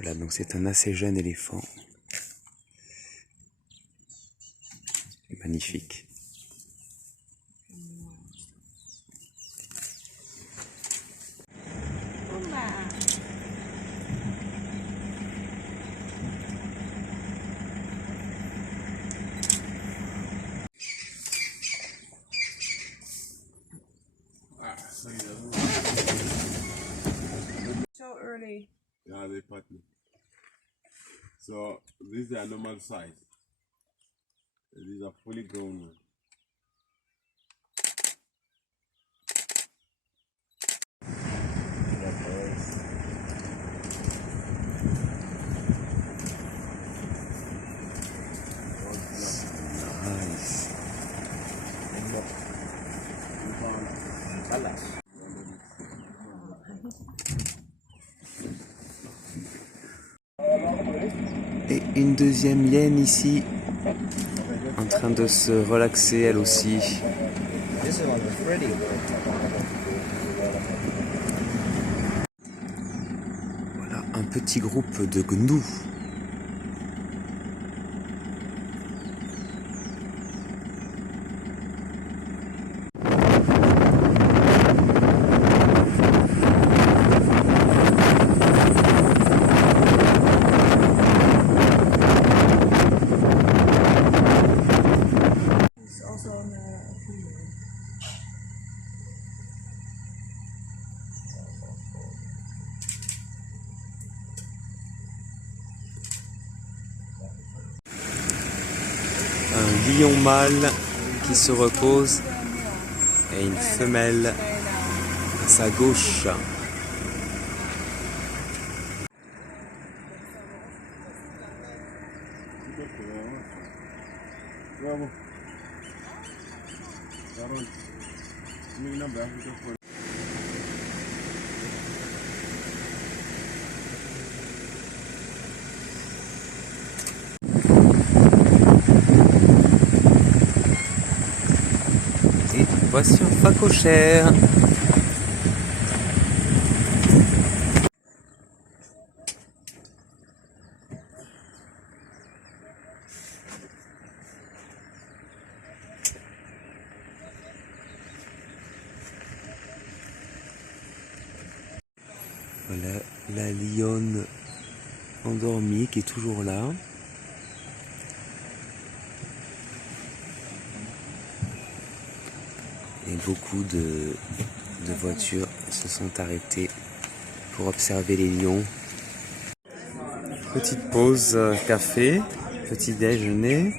Voilà, donc c'est un assez jeune éléphant. Magnifique. So early. Yeah, they partner. So this is a normal size. These are fully grown. Nice. Et une deuxième hyène ici, en train de se relaxer elle aussi. Voilà un petit groupe de gnous. Un lion mâle qui se repose et une femelle à sa gauche. Et voici un phacochère. Voilà la lionne endormie qui est toujours là. Et beaucoup de voitures se sont arrêtées pour observer les lions. Petite pause café, petit déjeuner.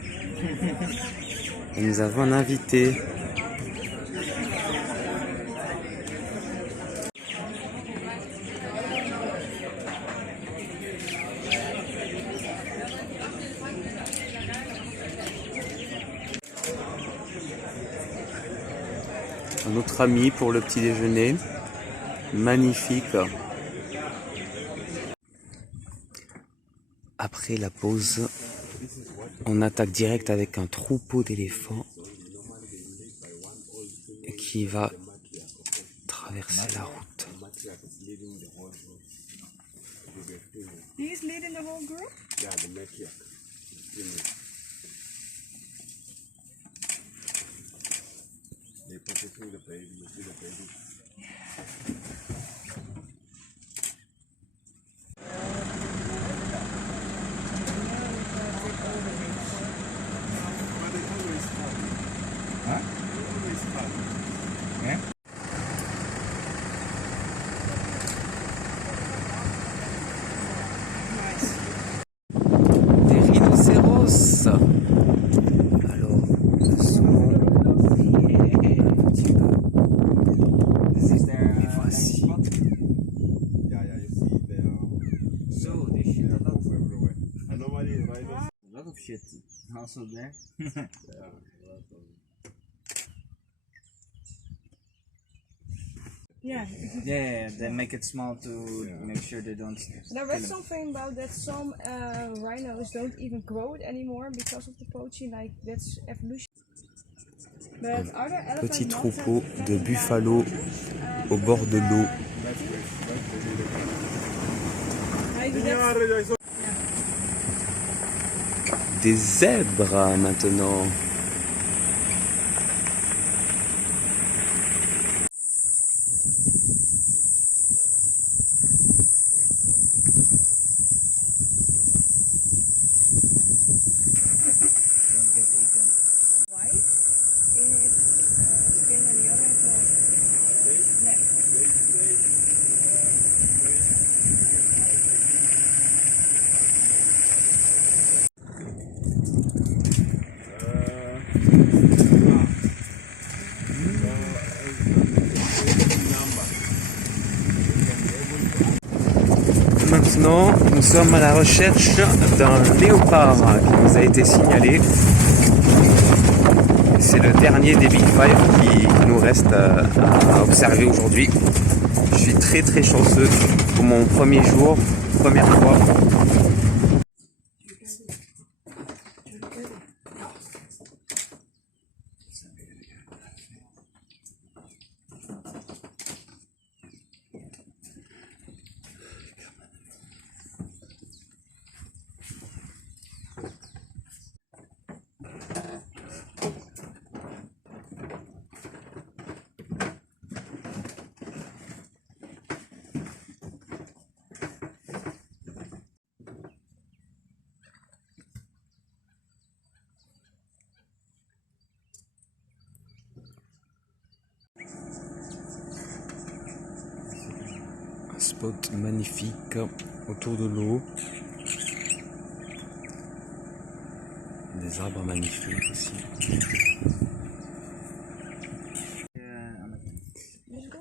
Et nous avons un invité. Un autre ami pour le petit déjeuner. Magnifique. Après la pause, on attaque direct avec un troupeau d'éléphants qui va traverser la route. He's leading the whole group? Yeah, the matriarch. They put it baby. You see the baby. But they always come. Huh? They always come. Yeah? Des rhinocéros. Alors, This is their les voici. spot. Yeah, you see So they shit they a lot. move everywhere. And normally riders. A lot of shit also there. Yeah. Yeah, they make it small to make sure they don't. There was something about that some rhinos don't even grow it anymore because of the poaching. Like that's evolution. But are there elephants Petit not troupeau that de fat buffalo and au bord de l'eau. maybe that's Des zèbres maintenant. white in its skin and the other is not. Maintenant, nous sommes à la recherche d'un léopard qui nous a été signalé. C'est le dernier des Big Five qui nous reste à observer aujourd'hui. Je suis très chanceux pour mon premier jour, première fois. Un spot magnifique autour de l'eau. Des arbres magnifiques aussi.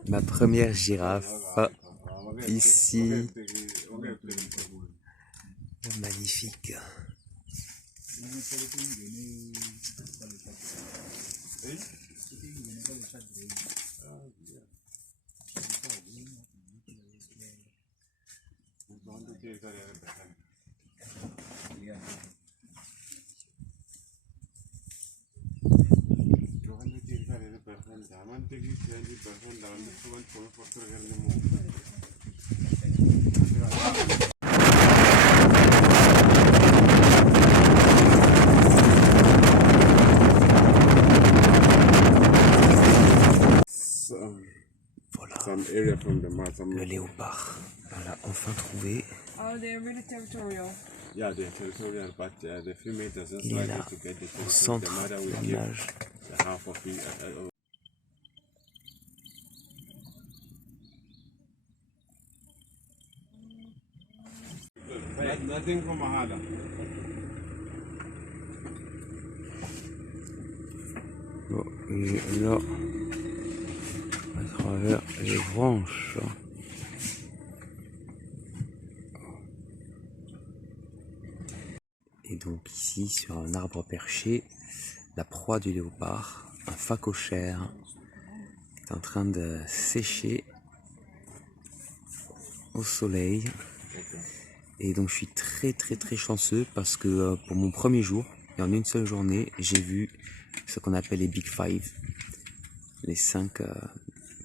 Ma première girafe ici. Magnifique. Voilà, le léopard. On l'a enfin trouvé. Oh, they're really territorial. Yeah, they're territorial, but the female doesn't Il est like là, to get the au children. centre The mother de will give l'image. the half of it. Nothing from Mahada. Bon, et là, à travers les branches. Et donc ici, sur un arbre perché, la proie du léopard, un phacochère, est en train de sécher au soleil. Et donc je suis très chanceux parce que pour mon premier jour, et en une seule journée, j'ai vu ce qu'on appelle les Big Five, les 5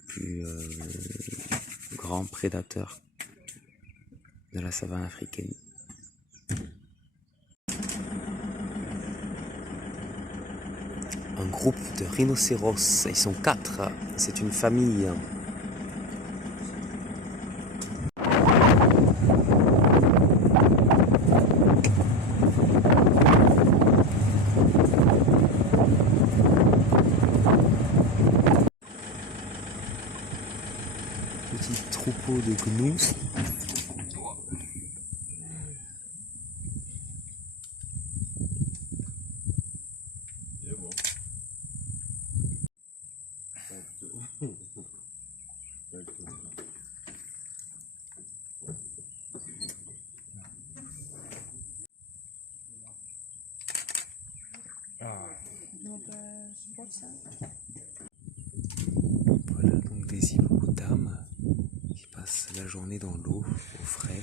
plus grands prédateurs de la savane africaine. un groupe de rhinocéros. Ils sont 4. C'est une famille. Petit troupeau de gnous. Voilà donc des hippopotames qui passent la journée dans l'eau, au frais.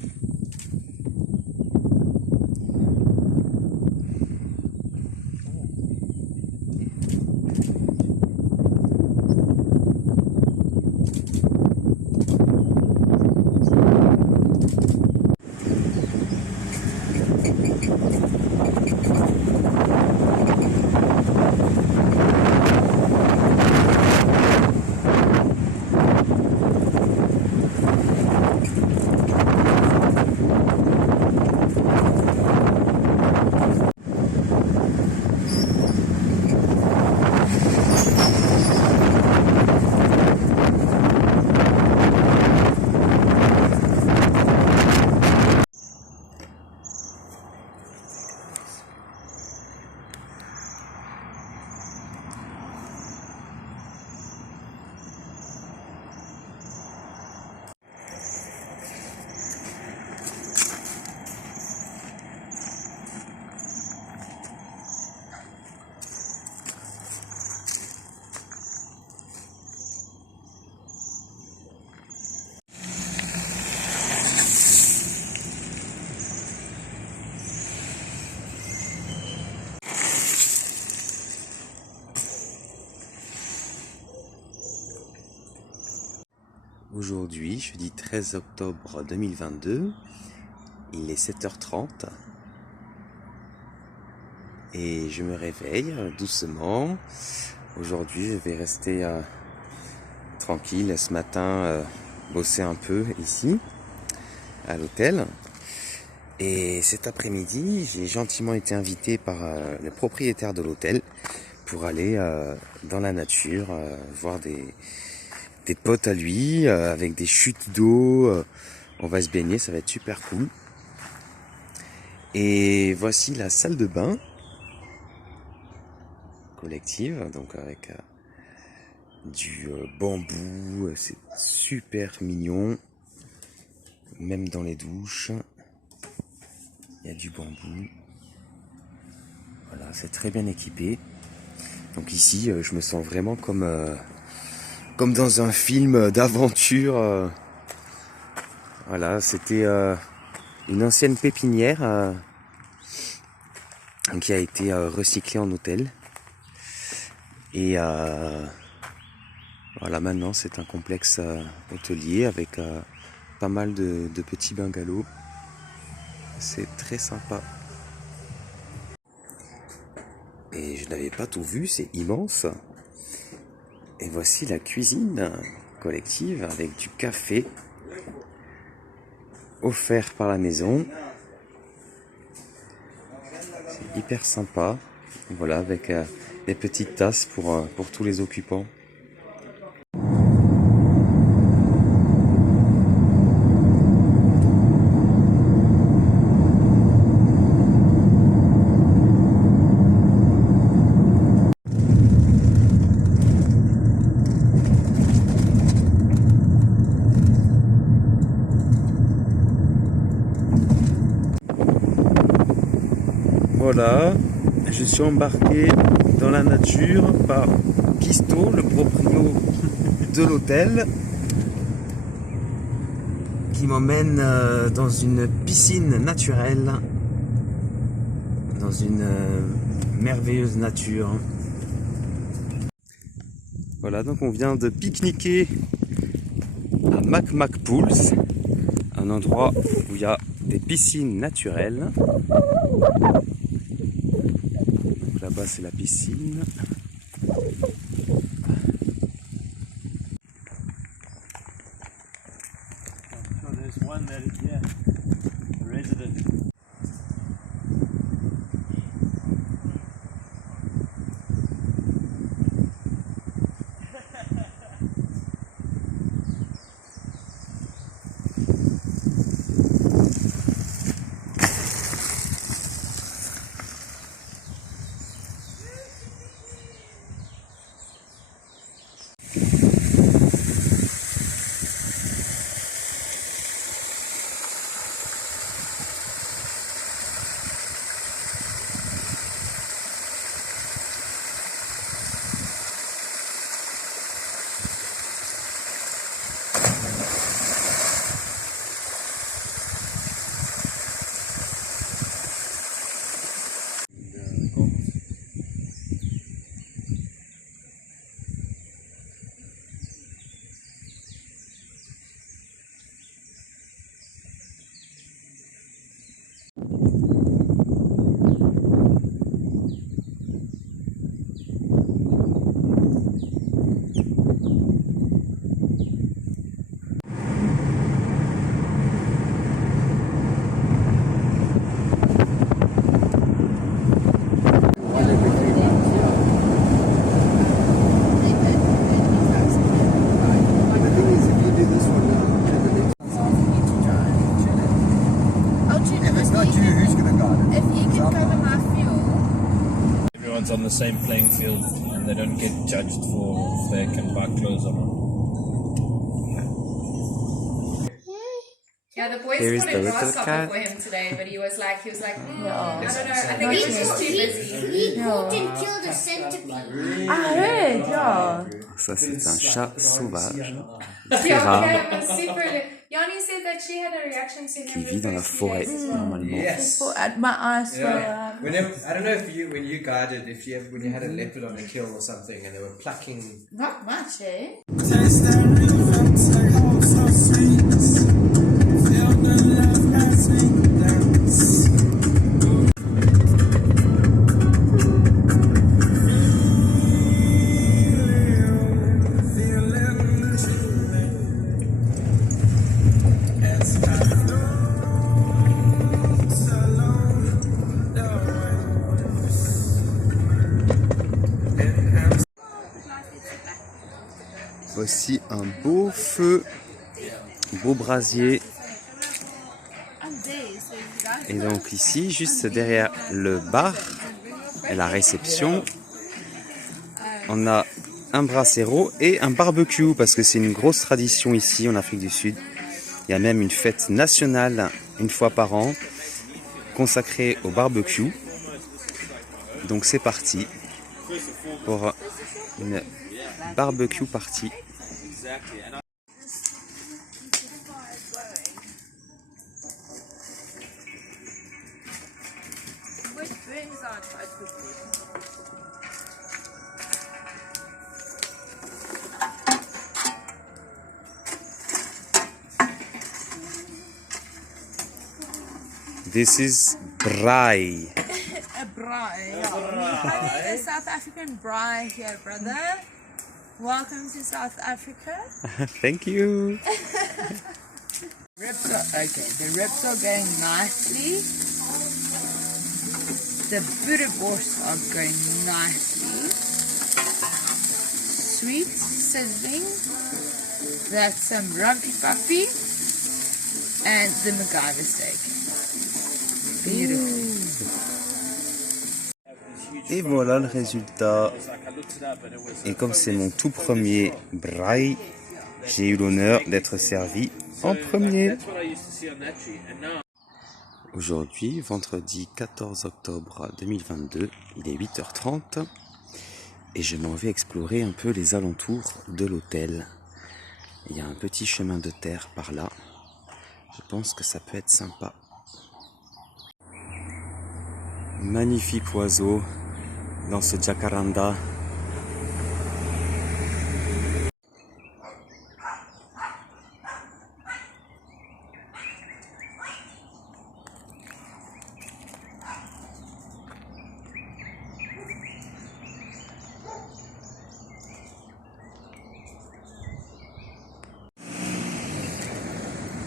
Aujourd'hui, jeudi 13 octobre 2022, il est 7h30 et je me réveille doucement. Aujourd'hui, je vais rester tranquille ce matin, bosser un peu ici à l'hôtel. Et cet après-midi, j'ai gentiment été invité par le propriétaire de l'hôtel pour aller dans la nature, voir des potes à lui, avec des chutes d'eau. On va se baigner, ça va être super cool. Et voici la salle de bain collective, donc avec du bambou, c'est super mignon. Même dans les douches, il y a du bambou. Voilà, c'est très bien équipé. Donc ici, je me sens vraiment comme dans un film d'aventure. Voilà, c'était une ancienne pépinière qui a été recyclée en hôtel. Et voilà, maintenant c'est un complexe hôtelier avec pas mal de petits bungalows. C'est très sympa. Et je n'avais pas tout vu, c'est immense. Et voici la cuisine collective avec du café offert par la maison. C'est hyper sympa. Voilà, avec des petites tasses pour tous les occupants. Voilà, je suis embarqué dans la nature par Kisto, le proprio de l'hôtel, qui m'emmène dans une piscine naturelle, dans une merveilleuse nature. Voilà, donc on vient de pique-niquer à Macmacpools, un endroit où il y a des piscines naturelles. Là-bas c'est la piscine, So there's one that is here, a resident. Everyone's on the same playing field and they don't get judged for if they can buy clothes or not. Yeah, the boys Here is put the a little grasshopper cat. for him today, but he was like, I don't know, I think he was just too busy. He caught and killed a centipede. Arrête, ja. Ça, c'est un chat sauvage, très Yeah, rare, yeah, it was super. Yanni said that she had a reaction to him. qui vit dans la forêt, normalement. Yes. My eyes were... Whenever, I don't know if you, when you guided, when you had a leopard on a kill or something and they were plucking. Not much, eh? Voici un beau feu, beau brasier. Et donc ici, juste derrière le bar et la réception, on a un brasero et un barbecue parce que c'est une grosse tradition ici en Afrique du Sud. Il y a même une fête nationale une fois par an consacrée au barbecue. Donc c'est parti pour une barbecue party. This is braai. A braai, yeah. We have a South African braai here, brother. Welcome to South Africa. Thank you. Ribs are okay. The ribs are going nicely. The boerewors are going nicely. Sweet, sizzling. That's some rumpy puppy. And the MacGyver steak. Beautiful. Et voilà le résultat. Et comme c'est mon tout premier braai, j'ai eu l'honneur d'être servi en premier. Aujourd'hui, vendredi 14 octobre 2022, il est 8h30 et je m'en vais explorer un peu les alentours de l'hôtel. Il y a un petit chemin de terre par là. Je pense que ça peut être sympa. Magnifique oiseau dans ce jacaranda.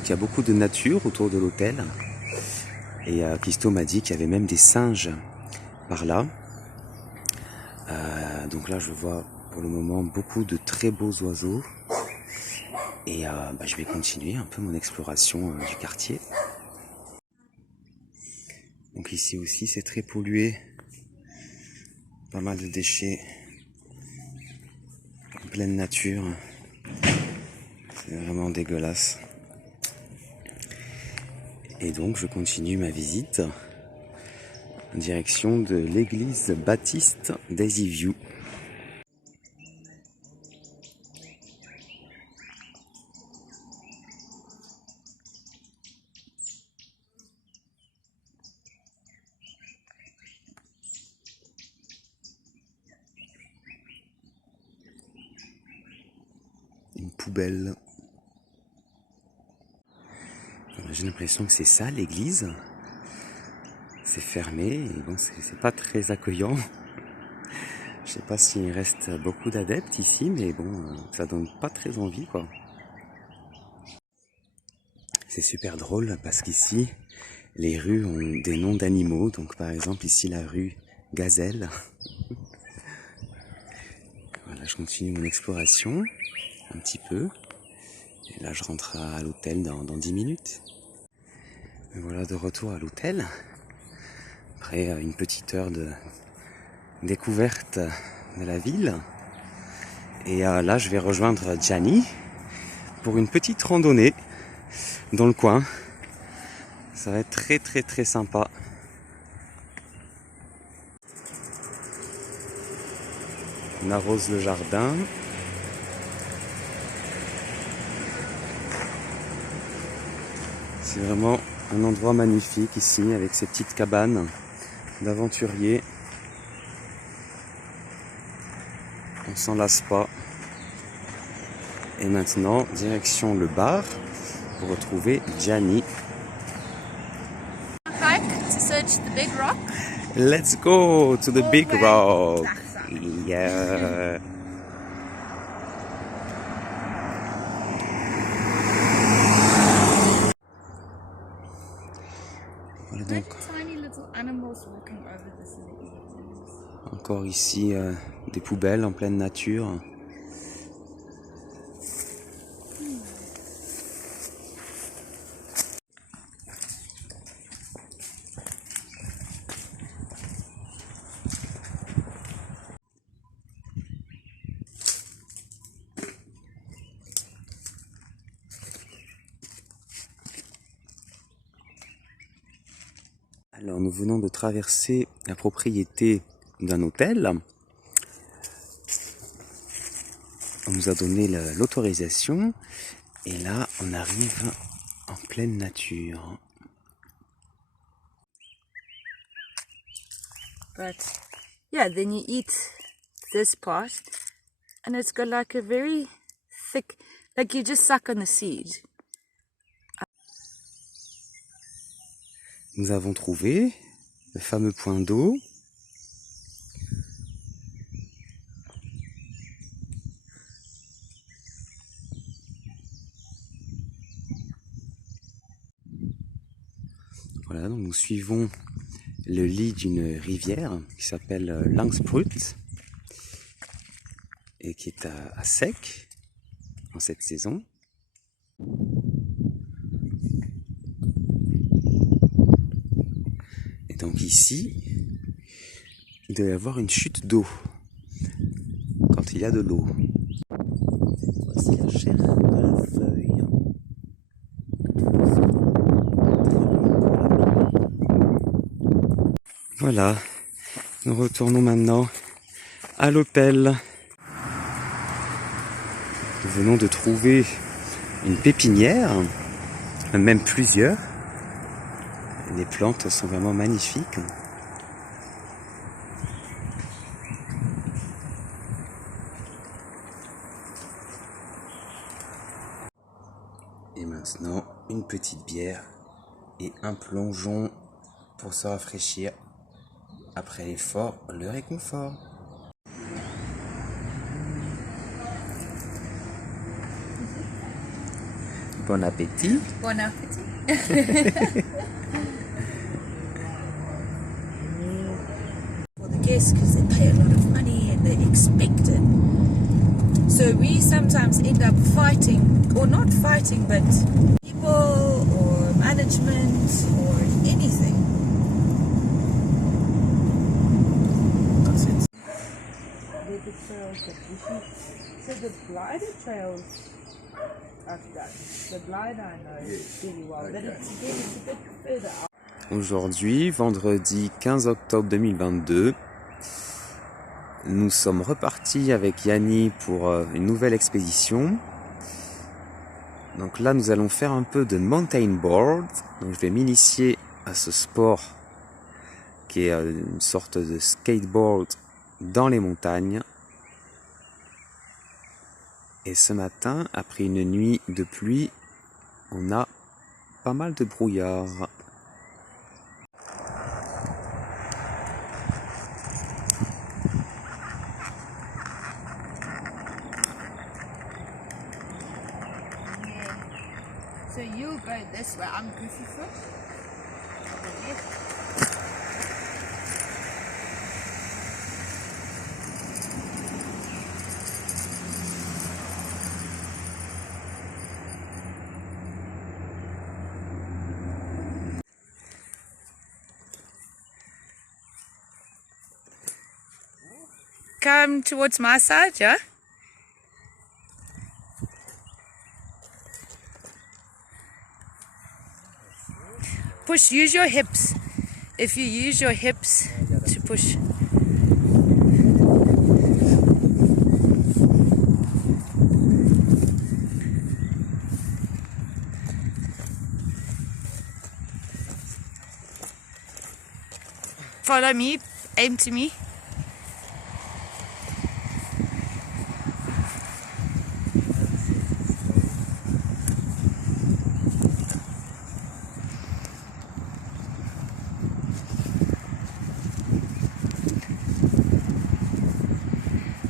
qu'il y a beaucoup de nature autour de l'hôtel. Et Christo m'a dit qu'il y avait même des singes par là. Donc là, je vois pour le moment beaucoup de très beaux oiseaux. Et je vais continuer un peu mon exploration du quartier. Donc ici aussi, c'est très pollué. Pas mal de déchets. En pleine nature. C'est vraiment dégueulasse. Et donc, je continue ma visite en direction de l'église baptiste Daisy View. Une poubelle. J'ai l'impression que c'est ça l'église. C'est fermé et bon, c'est pas très accueillant. Je sais pas s'il reste beaucoup d'adeptes ici, mais bon, ça donne pas très envie quoi. C'est super drôle parce qu'ici, les rues ont des noms d'animaux. Donc par exemple ici la rue Gazelle. Voilà, je continue mon exploration un petit peu. Et là je rentre à l'hôtel dans 10 minutes. Et voilà, de retour à l'hôtel. Après une petite heure de découverte de la ville. Et là je vais rejoindre Gianni pour une petite randonnée dans le coin. Ça va être très très très sympa. On arrose le jardin. C'est vraiment un endroit magnifique ici avec ces petites cabanes d'aventuriers. On s'en lasse pas. Et maintenant, direction le bar pour retrouver Gianni. Back to search the big rock. Let's go to the big rock. Yeah. Voilà donc. Encore ici des poubelles en pleine nature. Alors nous venons de traverser la propriété d'un hôtel. On nous a donné l'autorisation et là on arrive en pleine nature. But yeah, then you eat this part and it's got like a very thick, like you just suck on the seed. Nous avons trouvé le fameux point d'eau. Voilà, donc nous suivons le lit d'une rivière qui s'appelle Langsprut et qui est à sec en cette saison. Et donc ici, il doit y avoir une chute d'eau quand il y a de l'eau. Voici la chair de la feuille. Voilà, nous retournons maintenant à l'hôtel. Nous venons de trouver une pépinière, même plusieurs. Les plantes sont vraiment magnifiques. Et maintenant, une petite bière et un plongeon pour se rafraîchir. Après l'effort, le réconfort. Bon appétit. Bon appetit. For the guests, because they pay a lot of money and they expect it. So we sometimes end up fighting, or not fighting, but people or management or anything. That's it. The trails that we see. So the glider trails I've done. The glider I know really well, but it's a bit further out. Aujourd'hui, vendredi 15 octobre 2022, nous sommes repartis avec Yanni pour une nouvelle expédition. Donc là, nous allons faire un peu de mountain board. Donc je vais m'initier à ce sport qui est une sorte de skateboard dans les montagnes. Et ce matin, après une nuit de pluie, on a pas mal de brouillard. So you'll go this way. I'm Goofyfoot. Over here. Come towards my side, yeah? Push, use your hips. If you use your hips to push. Follow me, aim to me.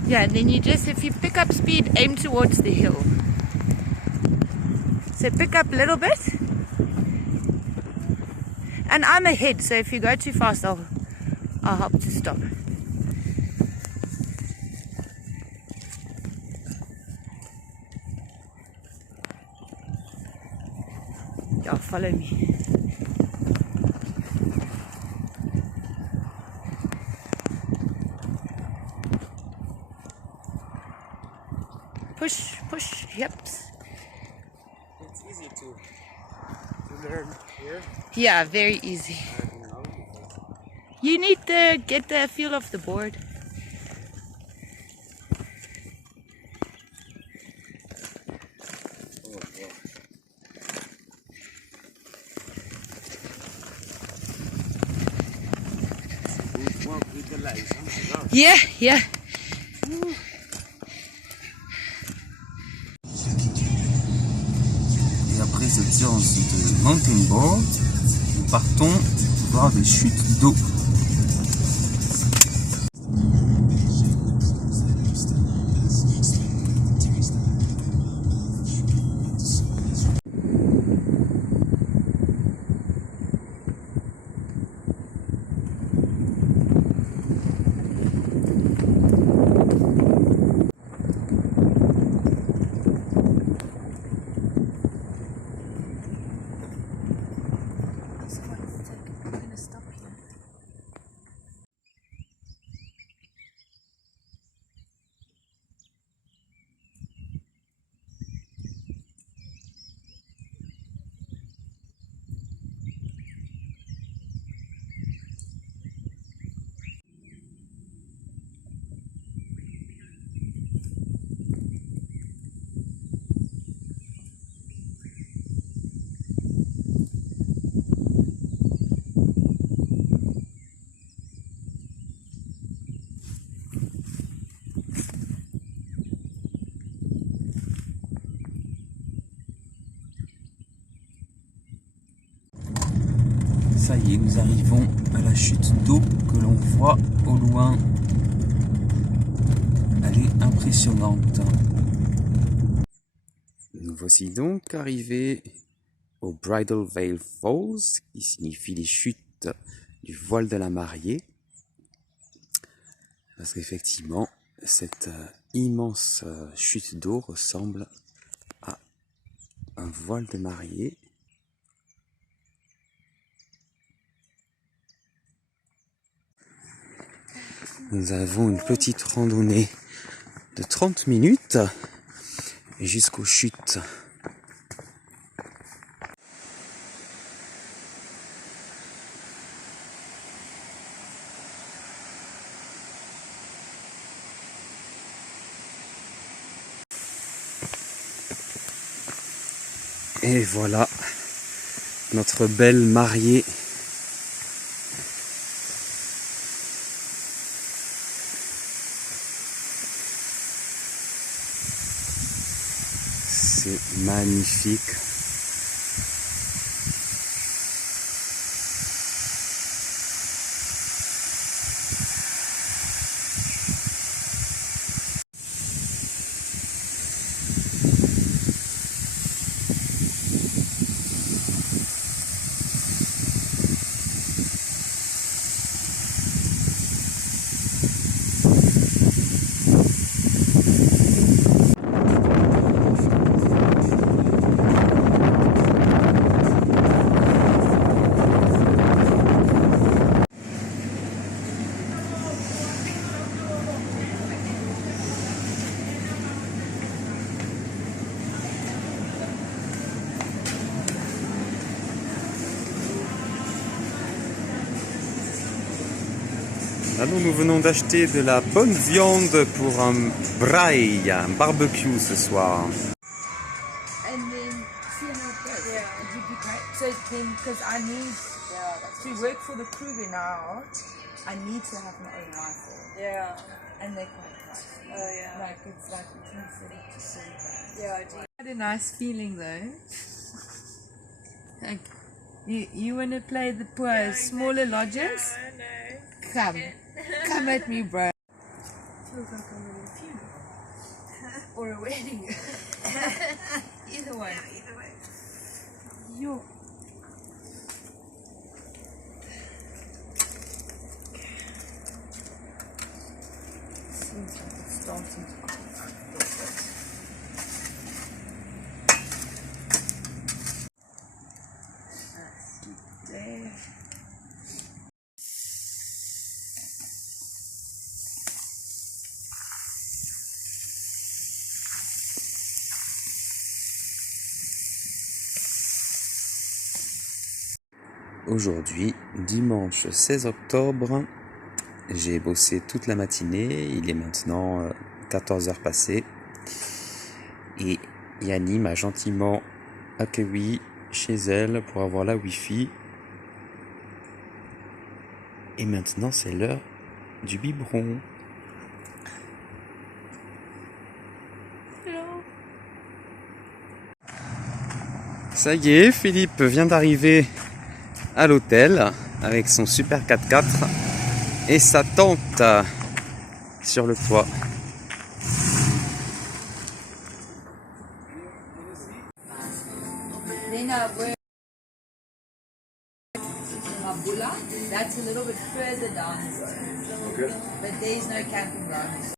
Yeah, and then you just, if you pick up speed, aim towards the hill. So pick up a little bit. And I'm ahead, so if you go too fast, I'll help to stop. Yeah, follow me. Push, push, hips. It's easy to learn here. Yeah, very easy. You need to get the feel of the board. Yeah, yeah. Et après cette séance de mountain board, nous partons voir des chutes d'eau. Ça y est, nous arrivons à la chute d'eau que l'on voit au loin. Elle est impressionnante. Nous Voici donc arrivé au Bridal Veil Falls, qui signifie les chutes du voile de la mariée. Parce qu'effectivement, cette immense chute d'eau ressemble à un voile de mariée. Nous avons une petite randonnée de 30 minutes jusqu'aux chutes. Et voilà notre belle mariée. C'est magnifique. Alors nous venons d'acheter de la bonne viande pour un braai, un barbecue ce soir. And then, yeah, it would be great. So then, because I need to work for the Kruger now, I need to have my own rifle. Yeah. And they're quite nice. Oh yeah. Like it's like between 30 to 40. Yeah, I do. Had a nice feeling though. Like, you want to play the poor smaller lodges? No. Come at me, bro. Feels like I'm at a funeral or a wedding. Either way. Yeah, either way. Yo. Seems like it's starting to cook a little bit. There. Aujourd'hui, dimanche 16 octobre, j'ai bossé toute la matinée, il est maintenant 14h passées et Yanni m'a gentiment accueilli chez elle pour avoir la Wi-Fi. Et maintenant c'est l'heure du biberon. Ça y est, Philippe vient d'arriver à l'hôtel avec son super 4x4 et sa tente sur le toit. That's a little bit further down, but there's no camping ground.